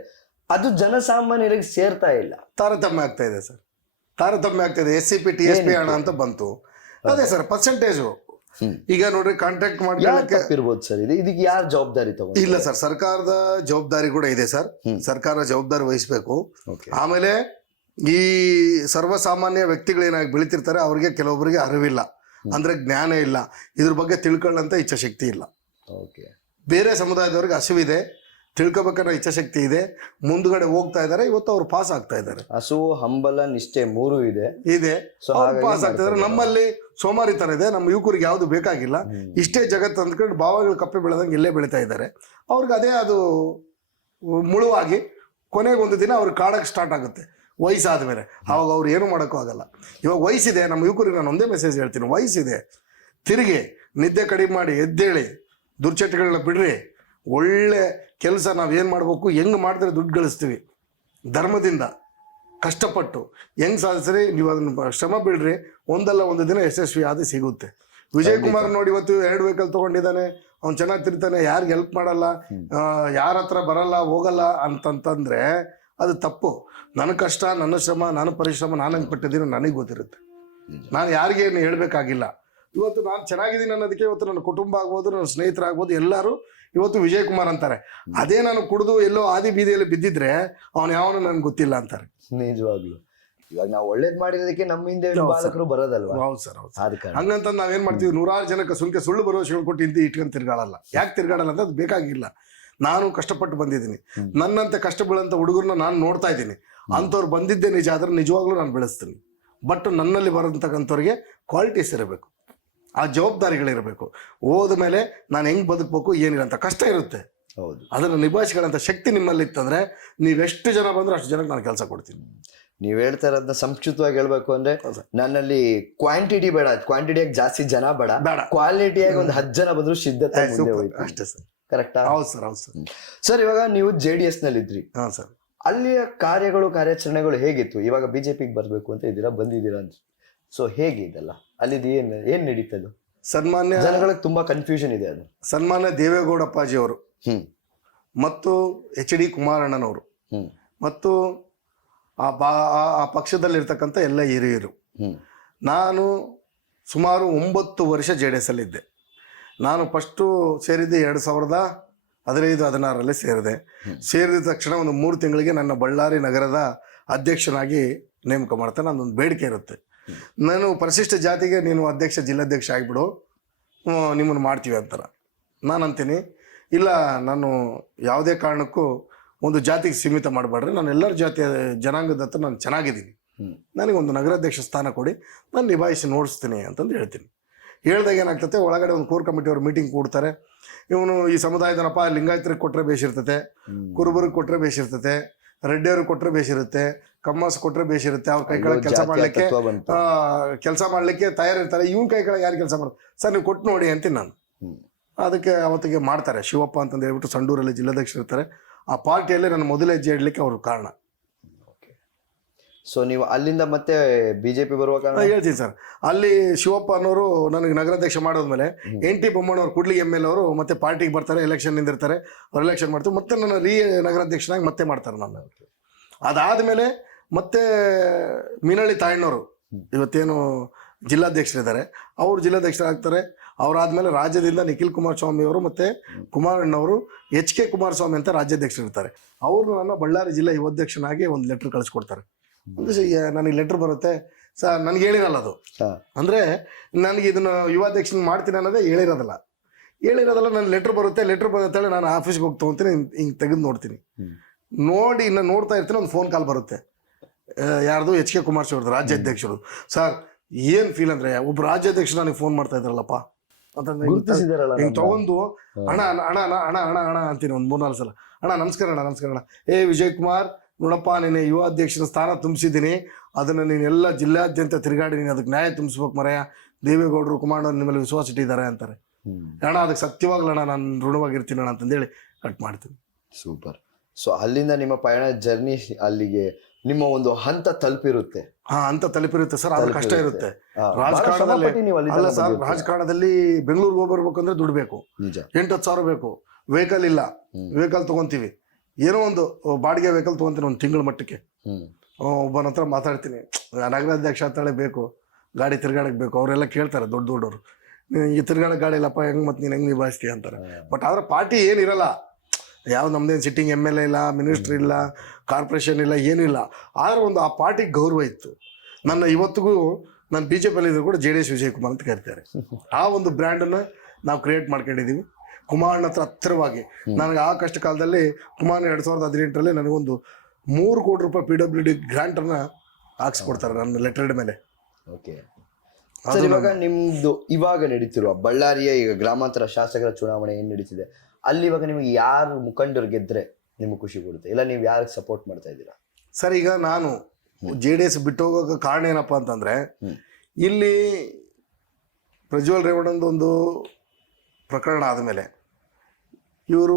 ಅದು ಜನಸಾಮಾನ್ಯರಿಗೆ ಸೇರ್ತಾ ಇಲ್ಲ, ತಾರತಮ್ಯ ಆಗ್ತಾ ಇದೆ ಸರ್. ತಾರತಮ್ಯ ಆಗ್ತಾ ಇದೆ. SCP TSP ಹಣ ಅಂತ ಬಂತು. ಅದೇ ಸರ್, ಪರ್ಸೆಂಟೇಜು. ಈಗ ನೋಡ್ರಿ, ಕಾಂಟ್ರಾಕ್ಟ್ ಇರ್ಬೋದು ಸರ್. ಇದಕ್ಕೆ ಯಾರು ಜವಾಬ್ದಾರಿ ತಗೊಂಡು? ಇಲ್ಲ ಸರ್, ಸರ್ಕಾರದ ಜವಾಬ್ದಾರಿ ಕೂಡ ಇದೆ ಸರ್. ಸರ್ಕಾರ ಜವಾಬ್ದಾರಿ ವಹಿಸ್ಬೇಕು. ಆಮೇಲೆ ಈ ಸರ್ವಸಾಮಾನ್ಯ ವ್ಯಕ್ತಿಗಳೇನಾಗಿ ಬೆಳಿತಿರ್ತಾರೆ, ಅವ್ರಿಗೆ ಕೆಲವೊಬ್ಬರಿಗೆ ಅರಿವಿಲ್ಲ, ಅಂದ್ರೆ ಜ್ಞಾನ ಇಲ್ಲ, ಇದ್ರ ಬಗ್ಗೆ ತಿಳ್ಕೊಳ್ಳಂತ ಇಚ್ಛಾಶಕ್ತಿ ಇಲ್ಲ. ಬೇರೆ ಸಮುದಾಯದವ್ರಿಗೆ ಹಸಿವಿದೆ, ತಿಳ್ಕೊಬೇಕನ್ನೋ ಇಚ್ಛಾಶಕ್ತಿ ಇದೆ, ಮುಂದ್ಗಡೆ ಹೋಗ್ತಾ ಇದಾರೆ. ಇವತ್ತು ಅವ್ರು ಪಾಸ್ ಆಗ್ತಾ ಇದ್ದಾರೆ. ಹಸುವು, ಹಂಬಲ, ನಿಷ್ಠೆ 3 ಇದೆ. ಅವ್ರು ಪಾಸ್ ಆಗ್ತಾ ಇದಾರೆ. ನಮ್ಮಲ್ಲಿ ಸೋಮಾರಿತನ ಇದೆ. ನಮ್ಮ ಯುವಕರಿಗೆ ಯಾವ್ದು ಬೇಕಾಗಿಲ್ಲ. ಇಷ್ಟೇ ಜಗತ್ತು ಅಂದ್ಕೊಂಡು ಭಾವಗಳು ಕಪ್ಪೆ ಬೆಳೆದಂಗೆ ಇಲ್ಲೇ ಬೆಳೀತಾ ಇದ್ದಾರೆ. ಅವ್ರಿಗೆ ಅದೇ ಅದು ಮುಳುವಾಗಿ ಕೊನೆಗೊಂದು ದಿನ ಅವ್ರಿಗೆ ಕಾಡಕ್ಕೆ ಸ್ಟಾರ್ಟ್ ಆಗುತ್ತೆ ವಯಸ್ಸಾದ ಮೇಲೆ. ಅವಾಗ ಅವ್ರು ಏನು ಮಾಡೋಕ್ಕೂ ಆಗಲ್ಲ. ಇವಾಗ ವಯಸ್ಸಿದೆ, ನಮ್ಮ ಯುವಕರಿಗೆ ನಾನು ಒಂದೇ ಮೆಸೇಜ್ ಹೇಳ್ತೀನಿ, ವಯಸ್ಸಿದೆ, ತಿರುಗಿ ನಿದ್ದೆ ಕಡಿಮೆ ಮಾಡಿ ಎದ್ದೇಳಿ, ದುರ್ಚಟಗಳನ್ನ ಬಿಡ್ರಿ. ಒಳ್ಳೆ ಕೆಲಸ ನಾವೇನು ಮಾಡಬೇಕು, ಹೆಂಗೆ ಮಾಡಿದ್ರೆ ದುಡ್ಡು ಗಳಿಸ್ತೀವಿ, ಧರ್ಮದಿಂದ ಕಷ್ಟಪಟ್ಟು ಹೆಂಗೆ ಸಾಧಿಸ್ರಿ, ನೀವು ಅದನ್ನು ಶ್ರಮ ಬಿಡ್ರಿ, ಒಂದಲ್ಲ ಒಂದು ದಿನ ಯಶಸ್ವಿ ಆದ ಸಿಗುತ್ತೆ. ವಿಜಯ್ ಕುಮಾರ್ ನೋಡಿ, ಇವತ್ತು 2 ವೆಹಿಕಲ್ ತೊಗೊಂಡಿದ್ದಾನೆ, ಅವ್ನು ಚೆನ್ನಾಗಿ ತಿರ್ತಾನೆ, ಯಾರಿಗೆ ಹೆಲ್ಪ್ ಮಾಡಲ್ಲ, ಯಾರ ಹತ್ರ ಬರಲ್ಲ ಹೋಗಲ್ಲ ಅಂತಂತಂದ್ರೆ ಅದು ತಪ್ಪು. ನನ್ನ ಕಷ್ಟ, ನನ್ನ ಶ್ರಮ, ನನ್ನ ಪರಿಶ್ರಮ ನಾನು ಹಂಗೆ ಪಟ್ಟಿದ್ದೀನಿ, ನನಗೆ ಗೊತ್ತಿರುತ್ತೆ. ನಾನು ಯಾರಿಗೇನು ಹೇಳಬೇಕಾಗಿಲ್ಲ. ಇವತ್ತು ನಾನು ಚೆನ್ನಾಗಿದ್ದೀನಿ ಅನ್ನೋದಕ್ಕೆ ಇವತ್ತು ನನ್ನ ಕುಟುಂಬ ಆಗ್ಬೋದು, ನನ್ನ ಸ್ನೇಹಿತರಾಗ್ಬೋದು, ಎಲ್ಲರೂ ಇವತ್ತು ವಿಜಯ್ ಕುಮಾರ್ ಅಂತಾರೆ. ಅದೇ ನಾನು ಕುಡಿದು ಎಲ್ಲೋ ಆದಿ ಬೀದಿಯಲ್ಲಿ ಬಿದ್ದಿದ್ರೆ ಅವನು ಯಾವನು ನನ್ಗೆ ಗೊತ್ತಿಲ್ಲ ಅಂತಾರೆ. ನಿಜವಾಗ್ಲು ಇವಾಗ ನಾವು ಒಳ್ಳೇದ್ ಮಾಡಿರೋದಕ್ಕೆ ನಮ್ಮ ಹಿಂದೆ ಬಾಲಕರು ಬರೋದಲ್ವಾ? ಹೌದು ಸರ್, ಹೌದು. ಹಂಗಂತ ನಾವೇನ್ ಮಾಡ್ತೀವಿ, 100 ಜನಕ್ಕೆ ಸುಳ್ಳು ಭರವಸೆಗಳು ಕೊಟ್ಟು ಇಟ್ಕೊಂಡು ತಿರ್ಗಾಡಲ್ಲ. ಯಾಕೆ ತಿರ್ಗಾಡಲ್ಲ ಅಂತ ಅದು ಬೇಕಾಗಿಲ್ಲ. ನಾನು ಕಷ್ಟಪಟ್ಟು ಬಂದಿದ್ದೀನಿ. ನನ್ನಂತೆ ಕಷ್ಟ ಬೀಳಂತ ಹುಡುಗರನ್ನ ನಾನು ನೋಡ್ತಾ ಇದ್ದೀನಿ. ಅಂಥವ್ರು ಬಂದಿದ್ದೇ ನಿಜ ಆದ್ರೆ ನಿಜವಾಗ್ಲೂ ನಾನು ಬೆಳೆಸ್ತೀನಿ. ಬಟ್ ನನ್ನಲ್ಲಿ ಬರೋಂತಕ್ಕಂಥವ್ರಿಗೆ ಕ್ವಾಲಿಟೀಸ್ ಇರಬೇಕು, ಆ ಜವಾಬ್ದಾರಿಗಳಿರಬೇಕು. ಹೋದ ಮೇಲೆ ನಾನು ಹೆಂಗ್ ಬದುಕಬೇಕು, ಏನಿಲ್ಲ ಅಂತ ಕಷ್ಟ ಇರುತ್ತೆ. ಹೌದು, ಅದನ್ನು ನಿಭಾಯಿಸ್ಕೊಳ್ಳೋಂಥ ಶಕ್ತಿ ನಿಮ್ಮಲ್ಲಿ ಇತ್ತಂದ್ರೆ ನೀವೆಷ್ಟು ಜನ ಬಂದ್ರೆ ಅಷ್ಟು ಜನಕ್ಕೆ ನಾನು ಕೆಲಸ ಕೊಡ್ತೀನಿ. ನೀವ್ ಹೇಳ್ತಾ ಇರೋದನ್ನ ಸಂಕ್ಷಿಪ್ತವಾಗಿ ಹೇಳ್ಬೇಕು ಅಂದ್ರೆ, ನನ್ನಲ್ಲಿ ಕ್ವಾಂಟಿಟಿ ಬೇಡ, ಕ್ವಾಂಟಿಟಿಯಾಗಿ ಜಾಸ್ತಿ ಜನ ಬೇಡ, ಕ್ವಾಲಿಟಿಯಾಗಿ ಒಂದು 10 ಜನ ಬಂದ್ರು ಸಿದ್ಧತೆ ಅಷ್ಟೇ ಸರ್. ಕರೆಕ್ಟಾ? ಹೌದು ಸರ್, ಹೌದು ಸರ್. ಸರ್, ಇವಾಗ ನೀವು JDS ನಲ್ಲಿ ಇದ್ರಿ. ಹಾ ಸರ್. ಅಲ್ಲಿಯ ಕಾರ್ಯಾಚರಣೆಗಳು ಹೇಗಿತ್ತು? ಇವಾಗ BJPಗೆ ಬರ್ಬೇಕು ಅಂತ ಇದ್ದೀರಾ, ಬಂದಿದ್ದೀರಾ ಅಂತ. ಸೊ ಹೇಗೆ ಇದೆಲ್ಲ ಅಲ್ಲಿದ್ದು ಏನ್ ನಡೀತದೆ? ಸನ್ಮಾನ್ಯ ಜನಗಳಿಗೆ ತುಂಬಾ ಕನ್ಫ್ಯೂಷನ್ ಇದೆ. ಅದು ಸನ್ಮಾನ್ಯ ದೇವೇಗೌಡಪ್ಪಾಜಿ ಅವರು ಮತ್ತು HD ಕುಮಾರಣ್ಣನವರು ಮತ್ತು ಆ ಪಕ್ಷದಲ್ಲಿರ್ತಕ್ಕಂಥ ಎಲ್ಲ ಹಿರಿಯರು. ನಾನು ಸುಮಾರು 9 ವರ್ಷ JDS ಅಲ್ಲಿದ್ದೆ. ನಾನು ಫಸ್ಟು ಸೇರಿದ್ದೆ 2015-16ರಲ್ಲಿ ಸೇರಿದೆ. ಸೇರಿದ ತಕ್ಷಣ ಒಂದು 3 ತಿಂಗಳಿಗೆ ನನ್ನ ಬಳ್ಳಾರಿ ನಗರದ ಅಧ್ಯಕ್ಷನಾಗಿ ನೇಮಕ ಮಾಡ್ತಾರೆ. ನನ್ನೊಂದು ಬೇಡಿಕೆ ಇರುತ್ತೆ, ನಾನು ಪರಿಶಿಷ್ಟ ಜಾತಿಗೆ ನೀನು ಅಧ್ಯಕ್ಷ, ಜಿಲ್ಲಾಧ್ಯಕ್ಷ ಆಗಿಬಿಡು, ನಿಮ್ಮನ್ನು ಮಾಡ್ತೀವಿ ಅಂತಾರೆ. ನಾನು ಅಂತೀನಿ, ಇಲ್ಲ, ನಾನು ಯಾವುದೇ ಕಾರಣಕ್ಕೂ ಒಂದು ಜಾತಿಗೆ ಸೀಮಿತ ಮಾಡಬೇಡ್ರಿ, ನಾನು ಎಲ್ಲರ ಜಾತಿಯ ಜನಾಂಗದ ಹತ್ರ ನಾನು ಚೆನ್ನಾಗಿದ್ದೀನಿ, ನನಗೊಂದು ನಗರಾಧ್ಯಕ್ಷ ಸ್ಥಾನ ಕೊಡಿ, ನಾನು ನಿಭಾಯಿಸಿ ನೋಡಿಸ್ತೀನಿ ಅಂತಂದು ಹೇಳ್ತೀನಿ. ಹೇಳ್ದಾಗ ಏನಾಗ್ತದೆ, ಒಳಗಡೆ ಒಂದು ಕೋರ್ ಕಮಿಟಿಯವ್ರು ಮೀಟಿಂಗ್ ಕೂಡ್ತಾರೆ. ಇವನು ಈ ಸಮುದಾಯದನಪ್ಪ, ಲಿಂಗಾಯತರಿಗೆ ಕೊಟ್ಟರೆ ಬೇಸಿರ್ತತೆ, ಕುರುಬರಿಗೆ ಕೊಟ್ಟರೆ ಬೇಸಿರ್ತತೆ, ರೆಡ್ಡಿಯವ್ರಿಗೆ ಕೊಟ್ಟರೆ ಬೇಸಿರುತ್ತೆ, ಕಮ್ಮಸ್ ಕೊಟ್ರೆ ಬೇಸಿರುತ್ತೆ, ಅವ್ರ ಕೈ ಕೆಳಗೆ ಕೆಲಸ ಜಾತಿಯ ಮಾಡ್ಲಿಕ್ಕೆ ತತ್ವ ಬಂತು. ಕೆಲಸ ಮಾಡ್ಲಿಕ್ಕೆ ತಯಾರಿರ್ತಾರೆ, ಇವನ್ ಕೈ ಕೆಳಗೆ ಯಾರು ಕೆಲಸ ಮಾಡೋದು ಸರ್, ನೀವು ಕೊಟ್ಟು ನೋಡಿ ಅಂತೀನಿ ನಾನು. ಅದಕ್ಕೆ ಅವತ್ತಿಗೆ ಮಾಡ್ತಾರೆ. ಶಿವಪ್ಪ ಅಂತಂದು ಹೇಳ್ಬಿಟ್ಟು ಸಂಡೂರಲ್ಲಿ ಜಿಲ್ಲಾಧ್ಯಕ್ಷರು ಇರ್ತಾರೆ. ಆ ಪಾರ್ಟಿಯಲ್ಲಿ ನನ್ನ ಮೊದಲ ಹೆಜ್ಜೆ ಇಡ್ಲಿಕ್ಕೆ ಅವರು ಕಾರಣ. ಸೊ ನೀವು ಅಲ್ಲಿಂದ ಮತ್ತೆ ಬಿಜೆಪಿ ಬರುವ ಕಾರಣ ಹೇಳ್ತೀನಿ ಸರ್. ಅಲ್ಲಿ ಶಿವಪ್ಪ ಅನ್ನೋರು ನನಗೆ ನಗರಾಧ್ಯಕ್ಷ ಮಾಡೋದ್ಮೇಲೆ NT ಬೊಮ್ಮಣ್ಣವ್ರು ಕೂಡ್ಲಿಗಿ ML ಅವರು ಮತ್ತೆ ಪಾರ್ಟಿಗೆ ಬರ್ತಾರೆ, ಎಲೆಕ್ಷನ್ ನಿಂದಿರ್ತಾರೆ, ಅವ್ರು ಎಲೆಕ್ಷನ್ ಮಾಡ್ತಾರೆ, ಮತ್ತೆ ನನ್ನ ನಗರಾಧ್ಯಕ್ಷನಾಗಿ ಮತ್ತೆ ಮಾಡ್ತಾರೆ ನನ್ನ. ಅದಾದಮೇಲೆ ಮತ್ತೆ ಮೀನಳ್ಳಿ ತಾಯಣ್ಣವರು ಇವತ್ತೇನು ಜಿಲ್ಲಾಧ್ಯಕ್ಷರಿದ್ದಾರೆ, ಅವರು ಜಿಲ್ಲಾಧ್ಯಕ್ಷರಾಗ್ತಾರೆ. ಅವರಾದ್ಮೇಲೆ ರಾಜ್ಯದಿಂದ ನಿಖಿಲ್ ಕುಮಾರಸ್ವಾಮಿ ಅವರು ಮತ್ತೆ ಕುಮಾರಣ್ಣವರು HK ಕುಮಾರಸ್ವಾಮಿ ಅಂತ ರಾಜ್ಯಾಧ್ಯಕ್ಷರಿರ್ತಾರೆ. ಅವರು ನನ್ನ ಬಳ್ಳಾರಿ ಜಿಲ್ಲಾ ಯುವಾಧ್ಯಕ್ಷನಾಗಿ ಒಂದು ಲೆಟರ್ ಕಳಿಸ್ಕೊಡ್ತಾರೆ. ನನಗೆ ಲೆಟರ್ ಬರುತ್ತೆ ಸರ್, ನನಗೆ ಹೇಳಿರಲ್ಲ ಅದು. ಅಂದರೆ ನನಗೆ ಇದನ್ನು ಯುವಾಧ್ಯಕ್ಷನ ಮಾಡ್ತೀನಿ ಅನ್ನೋದೇ ಹೇಳಿರೋದಲ್ಲ. ನನ್ನ ಲೆಟ್ರ್ ಬರುತ್ತೆ, ಲೆಟ್ರ್ ಬರುತ್ತೇಳಿ ನಾನು ಆಫೀಸ್ಗೆ ಹೋಗಿ ತೊಗೊತೀನಿ, ಹಿಂಗೆ ತೆಗೆದು ನೋಡ್ತೀನಿ. ನೋಡಿ ಇನ್ನು ನೋಡ್ತಾ ಇರ್ತೀನಿ, ಒಂದು ಫೋನ್ ಕಾಲ್ ಬರುತ್ತೆ. ಯಾರ್ದು HK ಕುಮಾರಸ್ವಾಮಿ ಅವ್ರದ್ದು, ರಾಜ್ಯಾಧ್ಯಕ್ಷರು. ಸರ್ ಏನು ಫೀಲ್ ಅಂದರೆ ಒಬ್ಬ ರಾಜ್ಯಾಧ್ಯಕ್ಷರು ನನಗೆ ಫೋನ್ ಮಾಡ್ತಾ ಇದ್ರಲ್ಲಪ್ಪ ಅಂತಂದ್ರೆ ಹಿಂಗೆ ತಗೊಂಡು ಅಣ್ಣ ಅಣ್ಣ ಅಣ್ಣ ಅಣ್ಣ ಅಣ್ಣ ಅಣ್ಣ ಅಂತೀನಿ ಒಂದು 3-4 ಸಲ. ಅಣ್ಣ ನಮಸ್ಕಾರ ಅಣ್ಣ, ನಮಸ್ಕಾರ ಅಣ್ಣ. ವಿಜಯ್ ಕುಮಾರ್ ನೋಡಪ್ಪ, ನೀನು ಯುವ ಅಧ್ಯಕ್ಷನ ಸ್ಥಾನ ತುಂಬಿಸಿದ್ದೀನಿ, ಅದನ್ನು ನೀನೆಲ್ಲ ಜಿಲ್ಲಾದ್ಯಂತ ತಿರುಗಾಡಿ ನೀನು ಅದಕ್ಕೆ ನ್ಯಾಯ ತುಂಬಿಸ್ಬೇಕು ಮರೆಯ. ದೇವೇಗೌಡರು ಕುಮಾರಣ್ಣವ್ರು ನಿಮ್ಮಲ್ಲಿ ವಿಶ್ವಾಸ ಇಟ್ಟಿದ್ದಾರೆ ಅಂತಾರೆ. ಅಣ್ಣ ಅದಕ್ಕೆ ಸತ್ಯವಾಗ್ಲಣ್ಣ ನಾನು ಋಣವಾಗಿರ್ತೀನಿ ಅಣ್ಣ ಅಂತಂದೇಳಿ ಕಟ್ ಮಾಡ್ತೀನಿ. ಸೂಪರ್. ಸೊ ಅಲ್ಲಿಂದ ನಿಮ್ಮ ಪಯಣ ಜರ್ನಿ ಅಲ್ಲಿಗೆ ನಿಮ್ಮ ಒಂದು ಹಂತ ತಲುಪಿರುತ್ತೆ. ಹಂತ ತಲುಪಿರುತ್ತೆ ಸರ್. ಅದು ಕಷ್ಟ ಇರುತ್ತೆ ರಾಜಕಾರಣದಲ್ಲಿ. ಅಲ್ಲ ಸರ್, ರಾಜಕಾರಣದಲ್ಲಿ ಬೆಂಗಳೂರಿಗೆ ಹೋಗ್ಬರ್ಬೇಕಂದ್ರೆ ದುಡ್ಡು ಬೇಕು, 8-10 ಸಾವಿರ ಬೇಕು. ವೆಹಿಕಲ್ ಇಲ್ಲ, ವೆಹಿಕಲ್ ತಗೊಂತೀವಿ, ಏನೋ ಒಂದು ಬಾಡಿಗೆ ವೆಹಿಕಲ್ ತೊಗೊತೀನಿ ಒಂದು ತಿಂಗಳ ಮಟ್ಟಕ್ಕೆ. ಒಬ್ಬನ ಹತ್ರ ಮಾತಾಡ್ತೀನಿ, ನಗರಾಧ್ಯಕ್ಷ ಅಂತಾಳೆ ಬೇಕು, ಗಾಡಿ ತಿರ್ಗಾಡಕ್ಕೆ ಬೇಕು. ಅವರೆಲ್ಲ ಕೇಳ್ತಾರೆ ದೊಡ್ಡವರು, ಈ ತಿರ್ಗಾಡಕ್ಕೆ ಗಾಡಿ ಇಲ್ಲಪ್ಪ, ಹೆಂಗೆ ಮತ್ತೆ ನೀನು ಹೆಂಗೆ ನಿಭಾಯಿಸ್ತೀಯ ಅಂತಾರೆ. ಬಟ್ ಆದ್ರೆ ಪಾರ್ಟಿ ಏನಿರಲ್ಲ, ಯಾವ ನಮ್ದೇನು ಸಿಟ್ಟಿಂಗ್ MLA ಇಲ್ಲ, ಮಿನಿಸ್ಟ್ರ್ ಇಲ್ಲ, ಕಾರ್ಪೊರೇಷನ್ ಇಲ್ಲ, ಏನೂ ಇಲ್ಲ. ಆದ್ರೆ ಒಂದು ಆ ಪಾರ್ಟಿಗೆ ಗೌರವ ಇತ್ತು. ನನ್ನ ಇವತ್ತಿಗೂ ನಾನು BJP ಇದ್ರು ಕೂಡ JDS ವಿಜಯ್ ಕುಮಾರ್ ಅಂತ ಕರಿತಾರೆ. ಆ ಒಂದು ಬ್ರ್ಯಾಂಡನ್ನು ನಾವು ಕ್ರಿಯೇಟ್ ಮಾಡ್ಕೊಂಡಿದ್ದೀವಿ ಕುಮಾರಣ್ಣ ಹತ್ರವಾಗಿ. ನನಗೆ ಆ ಕಷ್ಟ ಕಾಲದಲ್ಲಿ ಕುಮಾರಣ್ಣ 2018ರಲ್ಲಿ ನನಗೊಂದು 3 ಕೋಟಿ ರೂಪಾಯಿ PWD ಗ್ರಾಂಟನ್ನು ಹಾಕ್ಸ್ಕೊಡ್ತಾರೆ ನನ್ನ ಲೆಟರ್ಡ್ ಮೇಲೆ. ಓಕೆ ಸರ್, ಇವಾಗ ನಿಮ್ದು ಇವಾಗ ನಡೀತಿರುವ ಬಳ್ಳಾರಿಯ ಈಗ ಗ್ರಾಮಾಂತರ ಶಾಸಕರ ಚುನಾವಣೆ ಏನ್ ನಡೀತಿದೆ, ಅಲ್ಲಿ ಇವಾಗ ನಿಮಗೆ ಯಾರು ಮುಖಂಡರು ಗೆದ್ರೆ ನಿಮ್ಗೆ ಖುಷಿ ಕೊಡುತ್ತೆ, ಇಲ್ಲ ನೀವು ಯಾರಿಗೆ ಸಪೋರ್ಟ್ ಮಾಡ್ತಾ ಇದ್ದೀರಾ? ಸರ್ ಈಗ ನಾನು JDS ಬಿಟ್ಟು ಹೋಗೋಕೆ ಕಾರಣ ಏನಪ್ಪ ಅಂತಂದ್ರೆ, ಇಲ್ಲಿ ಪ್ರಜ್ವಲ್ ರೇವಣ್ಣಂದೊಂದು ಪ್ರಕರಣ ಆದಮೇಲೆ ಇವರು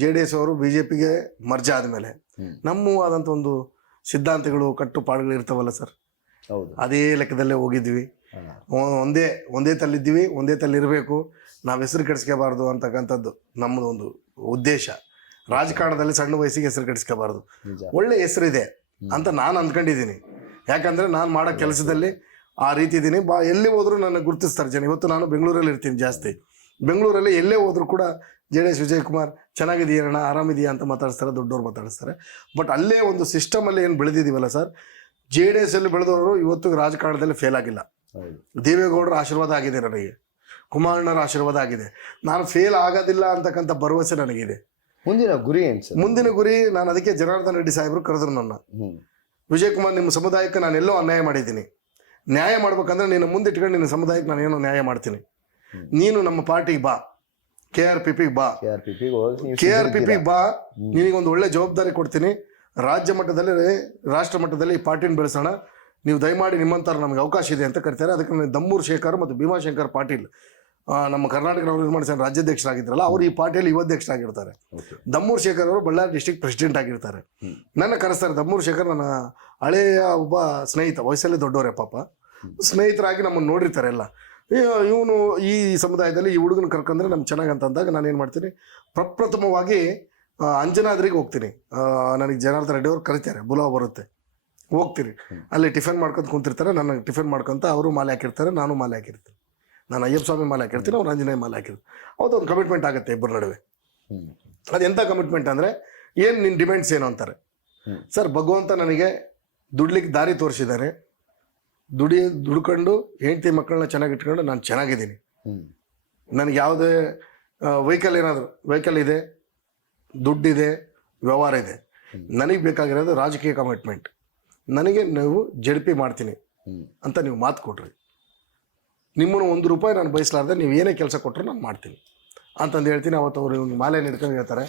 JDS ಅವರು BJPಗೆ ಮರ್ಜ್ ಆದಮೇಲೆ ನಮ್ಮೂ ಆದಂಥ ಒಂದು ಸಿದ್ಧಾಂತಗಳು ಕಟ್ಟುಪಾಡುಗಳು ಇರ್ತಾವಲ್ಲ ಸರ್, ಹೌದು, ಅದೇ ಲೆಕ್ಕದಲ್ಲೇ ಹೋಗಿದ್ವಿ. ಒಂದೇ ತಲ್ಲಿದ್ದೀವಿ, ಒಂದೇ ತಲ್ಲಿರಬೇಕು, ನಾವು ಹೆಸರು ಕೆಡಿಸ್ಕೋಬಾರ್ದು ಅಂತಕ್ಕಂಥದ್ದು ನಮ್ಮದು ಒಂದು ಉದ್ದೇಶ. ರಾಜಕಾರಣದಲ್ಲಿ ಸಣ್ಣ ವಯಸ್ಸಿಗೆ ಹೆಸರು ಕೆಡಿಸ್ಕೋಬಾರ್ದು, ಒಳ್ಳೆ ಹೆಸರಿದೆ ಅಂತ ನಾನು ಅಂದ್ಕೊಂಡಿದ್ದೀನಿ. ಯಾಕಂದರೆ ನಾನು ಮಾಡೋ ಕೆಲಸದಲ್ಲಿ ಆ ರೀತಿ ಇದ್ದೀನಿ. ಎಲ್ಲಿ ಹೋದರೂ ನನ್ನ ಗುರುತಿಸ್ತಾರೆ ಜನ. ಇವತ್ತು ನಾನು ಬೆಂಗಳೂರಲ್ಲಿ ಇರ್ತೀನಿ ಜಾಸ್ತಿ. ಬೆಂಗಳೂರಲ್ಲಿ ಎಲ್ಲೇ ಹೋದರೂ ಕೂಡ JDS ವಿಜಯ್ ಕುಮಾರ್ ಚೆನ್ನಾಗಿದೆಯಣ್ಣ, ಆರಾಮಿದೆಯಾ ಅಂತ ಮಾತಾಡಿಸ್ತಾರೆ, ದೊಡ್ಡವ್ರು ಮಾತಾಡಿಸ್ತಾರೆ. ಬಟ್ ಅಲ್ಲೇ ಒಂದು ಸಿಸ್ಟಮಲ್ಲಿ ಏನು ಬೆಳೆದಿದ್ದೀವಲ್ಲ ಸರ್, JDS ಅಲ್ಲಿ ಬೆಳೆದವರು ಇವತ್ತು ರಾಜಕಾರಣದಲ್ಲಿ ಫೇಲ್ ಆಗಿಲ್ಲ. ದೇವೇಗೌಡರ ಆಶೀರ್ವಾದ ಆಗಿದೆ ನನಗೆ, ಕುಮಾರಣ್ಣರ ಆಶೀರ್ವಾದ ಆಗಿದೆ. ನಾನು ಫೇಲ್ ಆಗೋದಿಲ್ಲ ಅಂತಕ್ಕಂಥ ಭರವಸೆ ನನಗಿದೆ. ಮುಂದಿನ ಗುರಿ ಏನು ಸರ್? ಮುಂದಿನ ಗುರಿ, ನಾನು ಅದಕ್ಕೆ ಜನಾರ್ದನ್ ರೆಡ್ಡಿ ಸಾಹೇಬರು ಕರೆದ್ರು ನನ್ನ, ವಿಜಯ್ ಕುಮಾರ್ ನಿಮ್ಮ ಸಮುದಾಯಕ್ಕೆ ನಾನು ಎಲ್ಲೋ ಅನ್ಯಾಯ ಮಾಡಿದ್ದೀನಿ, ನ್ಯಾಯ ಮಾಡ್ಬೇಕಂದ್ರೆ ನೀನು ಮುಂದಿಟ್ಕೊಂಡು ನಿನ್ನ ಸಮುದಾಯಕ್ಕೆ ನಾನು ಏನೋ ನ್ಯಾಯ ಮಾಡ್ತೀನಿ, ನೀನು ನಮ್ಮ ಪಾರ್ಟಿಗೆ ಬಾ, KRPPಗೆ ಬಾ, KRPPಗೆ ಬಾ, ನಿನಗೊಂದು ಒಳ್ಳೆ ಜವಾಬ್ದಾರಿ ಕೊಡ್ತೀನಿ, ರಾಜ್ಯ ಮಟ್ಟದಲ್ಲಿ ರಾಷ್ಟ್ರ ಮಟ್ಟದಲ್ಲಿ ಈ ಪಾರ್ಟಿನ ಬೆಳೆಸೋಣ, ನೀವು ದಯಮಾಡಿ ನಿಮ್ಮಂಥವ್ರು ನಮಗೆ ಅವಕಾಶ ಇದೆ ಅಂತ ಕರಿತಾರೆ. ಅದಕ್ಕೆ ನಾನು ದಮ್ಮೂರು ಶೇಖರ್ ಮತ್ತು ಭೀಮಾಶಂಕರ್ ಪಾಟೀಲ್ ನಮ್ಮ ಕರ್ನಾಟಕ ನವನಿರ್ಮಾಣ ಸೇನೆ ರಾಜ್ಯಾಧ್ಯಕ್ಷರಾಗಿದ್ದಾರಲ್ಲ, ಅವರು ಈ ಪಾರ್ಟಿಯಲ್ಲಿ ಯುವಾಧ್ಯಕ್ಷರಾಗಿರ್ತಾರೆ. ದಮ್ಮೂರು ಶೇಖರ್ ಅವರು ಬಳ್ಳಾರಿ ಡಿಸ್ಟ್ರಿಕ್ಟ್ ಪ್ರೆಸಿಡೆಂಟ್ ಆಗಿರ್ತಾರೆ. ನನ್ನ ಕರೆಸ್ತಾರೆ. ದಮ್ಮೂರು ಶೇಖರ್ ನನ್ನ ಹಳೆಯ ಒಬ್ಬ ಸ್ನೇಹಿತ, ವಯಸ್ಸಲ್ಲಿ ದೊಡ್ಡವರೇ ಪಾಪ, ಸ್ನೇಹಿತರಾಗಿ ನಮ್ಮನ್ನು ನೋಡಿರ್ತಾರೆ ಎಲ್ಲ. ಇವನು ಈ ಸಮುದಾಯದಲ್ಲಿ ಈ ಹುಡುಗನ ಕರ್ಕೊಂಡ್ರೆ ನಮ್ಗೆ ಚೆನ್ನಾಗಿ ಅಂತಂದಾಗ ನಾನು ಏನು ಮಾಡ್ತೀನಿ, ಪ್ರಪ್ರಥಮವಾಗಿ ಅಂಜನಾದ್ರಿಗೆ ಹೋಗ್ತೀನಿ. ನನಗೆ ಜನಾರ್ದನ್ ರೆಡ್ಡಿ ಅವರು ಕರಿತಾರೆ, ಬುಲಾವ್ ಬರುತ್ತೆ, ಹೋಗ್ತೀನಿ. ಅಲ್ಲಿ ಟಿಫನ್ ಮಾಡ್ಕೊಂಡು ಕುಂತಿರ್ತಾರೆ, ನನಗೆ ಟಿಫನ್ ಮಾಡ್ಕೊಂತ ಅವರು ಮಾಲೆ ಹಾಕಿರ್ತಾರೆ, ನಾನು ಮಾಲೆ ಹಾಕಿರ್ತೀನಿ. ನಾನು ಅಯ್ಯಪ್ಪ ಸ್ವಾಮಿ ಮಾಲೆ ಹಾಕಿರ್ತೀನಿ, ಅವ್ರು ಆಂಜನೇಯ ಮಾಲೆ ಹಾಕಿರ್ತೀನಿ. ಅವತ್ತು ಒಂದು ಕಮಿಟ್ಮೆಂಟ್ ಆಗುತ್ತೆ ಇಬ್ಬರ ನಡುವೆ. ಅದು ಎಂಥ ಕಮಿಟ್ಮೆಂಟ್ ಅಂದರೆ, ಏನು ನಿನ್ನ ಡಿಮ್ಯಾಂಡ್ಸ್ ಏನು ಅಂತಾರೆ. ಸರ್, ಭಗವಂತ ನನಗೆ ದುಡ್ಲಿಕ್ಕೆ ದಾರಿ ತೋರಿಸಿದ್ದಾರೆ, ದುಡ್ಕೊಂಡು ಹೆಂಡತಿ ಮಕ್ಕಳನ್ನ ಚೆನ್ನಾಗಿ ಇಟ್ಕೊಂಡು ನಾನು ಚೆನ್ನಾಗಿದ್ದೀನಿ. ನನಗೆ ಯಾವುದೇ ವೆಹಿಕಲ್ ಇದೆ, ದುಡ್ಡಿದೆ, ವ್ಯವಹಾರ ಇದೆ. ನನಗೆ ಬೇಕಾಗಿರೋದು ರಾಜಕೀಯ ಕಮಿಟ್ಮೆಂಟ್. ನನಗೆ ನೀವು JDP ಮಾಡ್ತೀನಿ ಅಂತ ನೀವು ಮಾತು ಕೊಟ್ರಿ, ನಿಮ್ಮನ್ನು ₹1 ನಾನು ಬಯಸಲಾರ್ದೆ ನೀವು ಏನೇ ಕೆಲಸ ಕೊಟ್ಟರು ನಾನು ಮಾಡ್ತೀನಿ ಅಂತಂದು ಹೇಳ್ತೀನಿ. ಅವತ್ತು ಅವರು ಮಾಲೆ ಹಿಡ್ಕೊಂಡು ಹೇಳ್ತಾರೆ,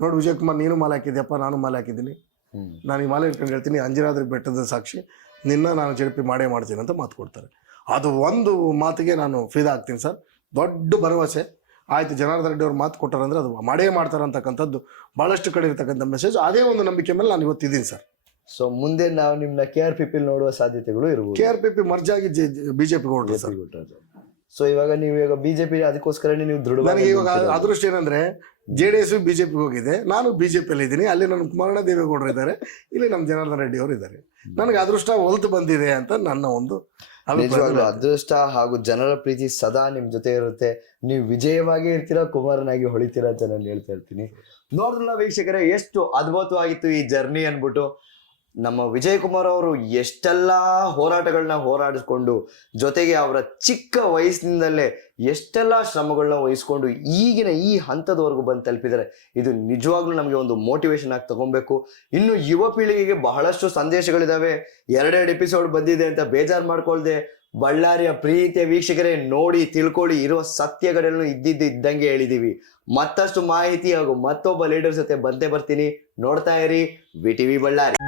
ನೋಡಿ ವಿಜಯ್ ಕುಮಾರ್, ನೀನು ಮಾಲೆ ಹಾಕಿದ್ಯಪ್ಪ, ನಾನು ಮಾಲೆ ಹಾಕಿದ್ದೀನಿ, ನಾನು ಈ ಮಾಲೆ ಇಟ್ಕೊಂಡು ಹೇಳ್ತೀನಿ ಅಂಜನಾದ್ರಿ ಬೆಟ್ಟದ ಸಾಕ್ಷಿ ನಿನ್ನ ನಾನು ಜೆಡಿಪಿ ಮಾಡೇ ಮಾಡ್ತೀನಿ ಅಂತ ಮಾತು ಕೊಡ್ತಾರೆ. ಅದು ಒಂದು ಮಾತಿಗೆ ನಾನು ಫಿದಾ ಆಗ್ತೀನಿ ಸರ್. ದೊಡ್ಡ ಭರವಸೆ ಆಯ್ತು, ಜನಾರ್ದನ್ ರೆಡ್ಡಿ ಅವ್ರು ಮಾತು ಕೊಟ್ಟಾರಂದ್ರೆ ಅದು ಮಾಡೇ ಮಾಡ್ತಾರೆ ಅಂತಕ್ಕಂಥದ್ದು ಭಾಳಷ್ಟು ಕಡೆ ಇರ್ತಕ್ಕಂಥ ಮೆಸೇಜ್. ಅದೇ ಒಂದು ನಂಬಿಕೆ ಮೇಲೆ ನಾನು ಇವತ್ತಿದ್ದೀನಿ ಸರ್. ಸೊ ಮುಂದೆ ನಾವು ನಿಮ್ನ KRPP ನೋಡುವ ಸಾಧ್ಯತೆಗಳು ಇರ್ಬೋದು. KRPP ಮರ್ಜ್ ಆಗಿ ಬಿಜೆಪಿಗೆ ಹೊರಟ್ರು ಸರ್. ಸೊ ಇವಾಗ ನೀವು ಇವಾಗ ಬಿಜೆಪಿ ಅದಕ್ಕೋಸ್ಕರನೇ ನೀವು ದೃಢ. ನನಗೆ ಇವಾಗ ಅದೃಷ್ಟ ಏನಂದ್ರೆ JDS ಬಿಜೆಪಿಗೆ ಹೋಗಿದೆ, ನಾನು ಬಿಜೆಪಿಯಲ್ಲಿ ಇದ್ದೀನಿ. ಅಲ್ಲಿ ನನ್ನ ಕುಮಾರಣ್ಣ ದೇವೇಗೌಡರು ಇದ್ದಾರೆ, ಇಲ್ಲಿ ನಮ್ಮ ಜನಾರ್ದನ್ ರೆಡ್ಡಿ ಅವರು ಇದ್ದಾರೆ. ನನಗೆ ಅದೃಷ್ಟ ಒಲ್ತು ಬಂದಿದೆ ಅಂತ ನನ್ನ ಒಂದು ನಿಜವಾಗ್ಲೂ ಅದೃಷ್ಟ ಹಾಗೂ ಜನರ ಪ್ರೀತಿ ಸದಾ ನಿಮ್ ಜೊತೆ ಇರುತ್ತೆ. ನೀವು ವಿಜಯವಾಗಿ ಇರ್ತೀರಾ, ಕುಮಾರನಾಗಿ ಹೊಳಿತೀರಾ ಅಂತ ನಾನು ಹೇಳ್ತಾ ಇರ್ತೀನಿ. ನೋಡಿದ್ರಲ್ಲ ವೀಕ್ಷಕರೇ, ಎಷ್ಟು ಅದ್ಭುತವಾಗಿತ್ತು ಈ ಜರ್ನಿ ಅನ್ಬಿಟ್ಟು. ನಮ್ಮ ವಿಜಯ್ ಕುಮಾರ್ ಅವರು ಎಷ್ಟೆಲ್ಲ ಹೋರಾಟಗಳನ್ನ ಹೋರಾಡಿಸ್ಕೊಂಡು, ಜೊತೆಗೆ ಅವರ ಚಿಕ್ಕ ವಯಸ್ಸಿನಿಂದಲೇ ಎಷ್ಟೆಲ್ಲ ಶ್ರಮಗಳನ್ನ ವಹಿಸ್ಕೊಂಡು ಈಗಿನ ಈ ಹಂತದವರೆಗೂ ಬಂದು ತಲುಪಿದ್ದಾರೆ. ಇದು ನಿಜವಾಗ್ಲೂ ನಮಗೆ ಒಂದು ಮೋಟಿವೇಶನ್ ಆಗಿ ತಗೊಬೇಕು. ಇನ್ನು ಯುವ ಪೀಳಿಗೆಗೆ ಬಹಳಷ್ಟು ಸಂದೇಶಗಳಿದಾವೆ. 2 ಎಪಿಸೋಡ್ ಬಂದಿದೆ ಅಂತ ಬೇಜಾರು ಮಾಡ್ಕೊಳ್ದೆ ಬಳ್ಳಾರಿಯ ಪ್ರೀತಿಯ ವೀಕ್ಷಕರೇ ನೋಡಿ ತಿಳ್ಕೊಳ್ಳಿ, ಇರುವ ಸತ್ಯಗಳನ್ನು ಇದ್ದಂಗೆ ಹೇಳಿದೀವಿ. ಮತ್ತಷ್ಟು ಮಾಹಿತಿ ಹಾಗೂ ಮತ್ತೊಬ್ಬ ಲೀಡರ್ ಜೊತೆ ಬಂದೇ ಬರ್ತೀನಿ. ನೋಡ್ತಾ ಇರಿ VTV ಬಳ್ಳಾರಿ.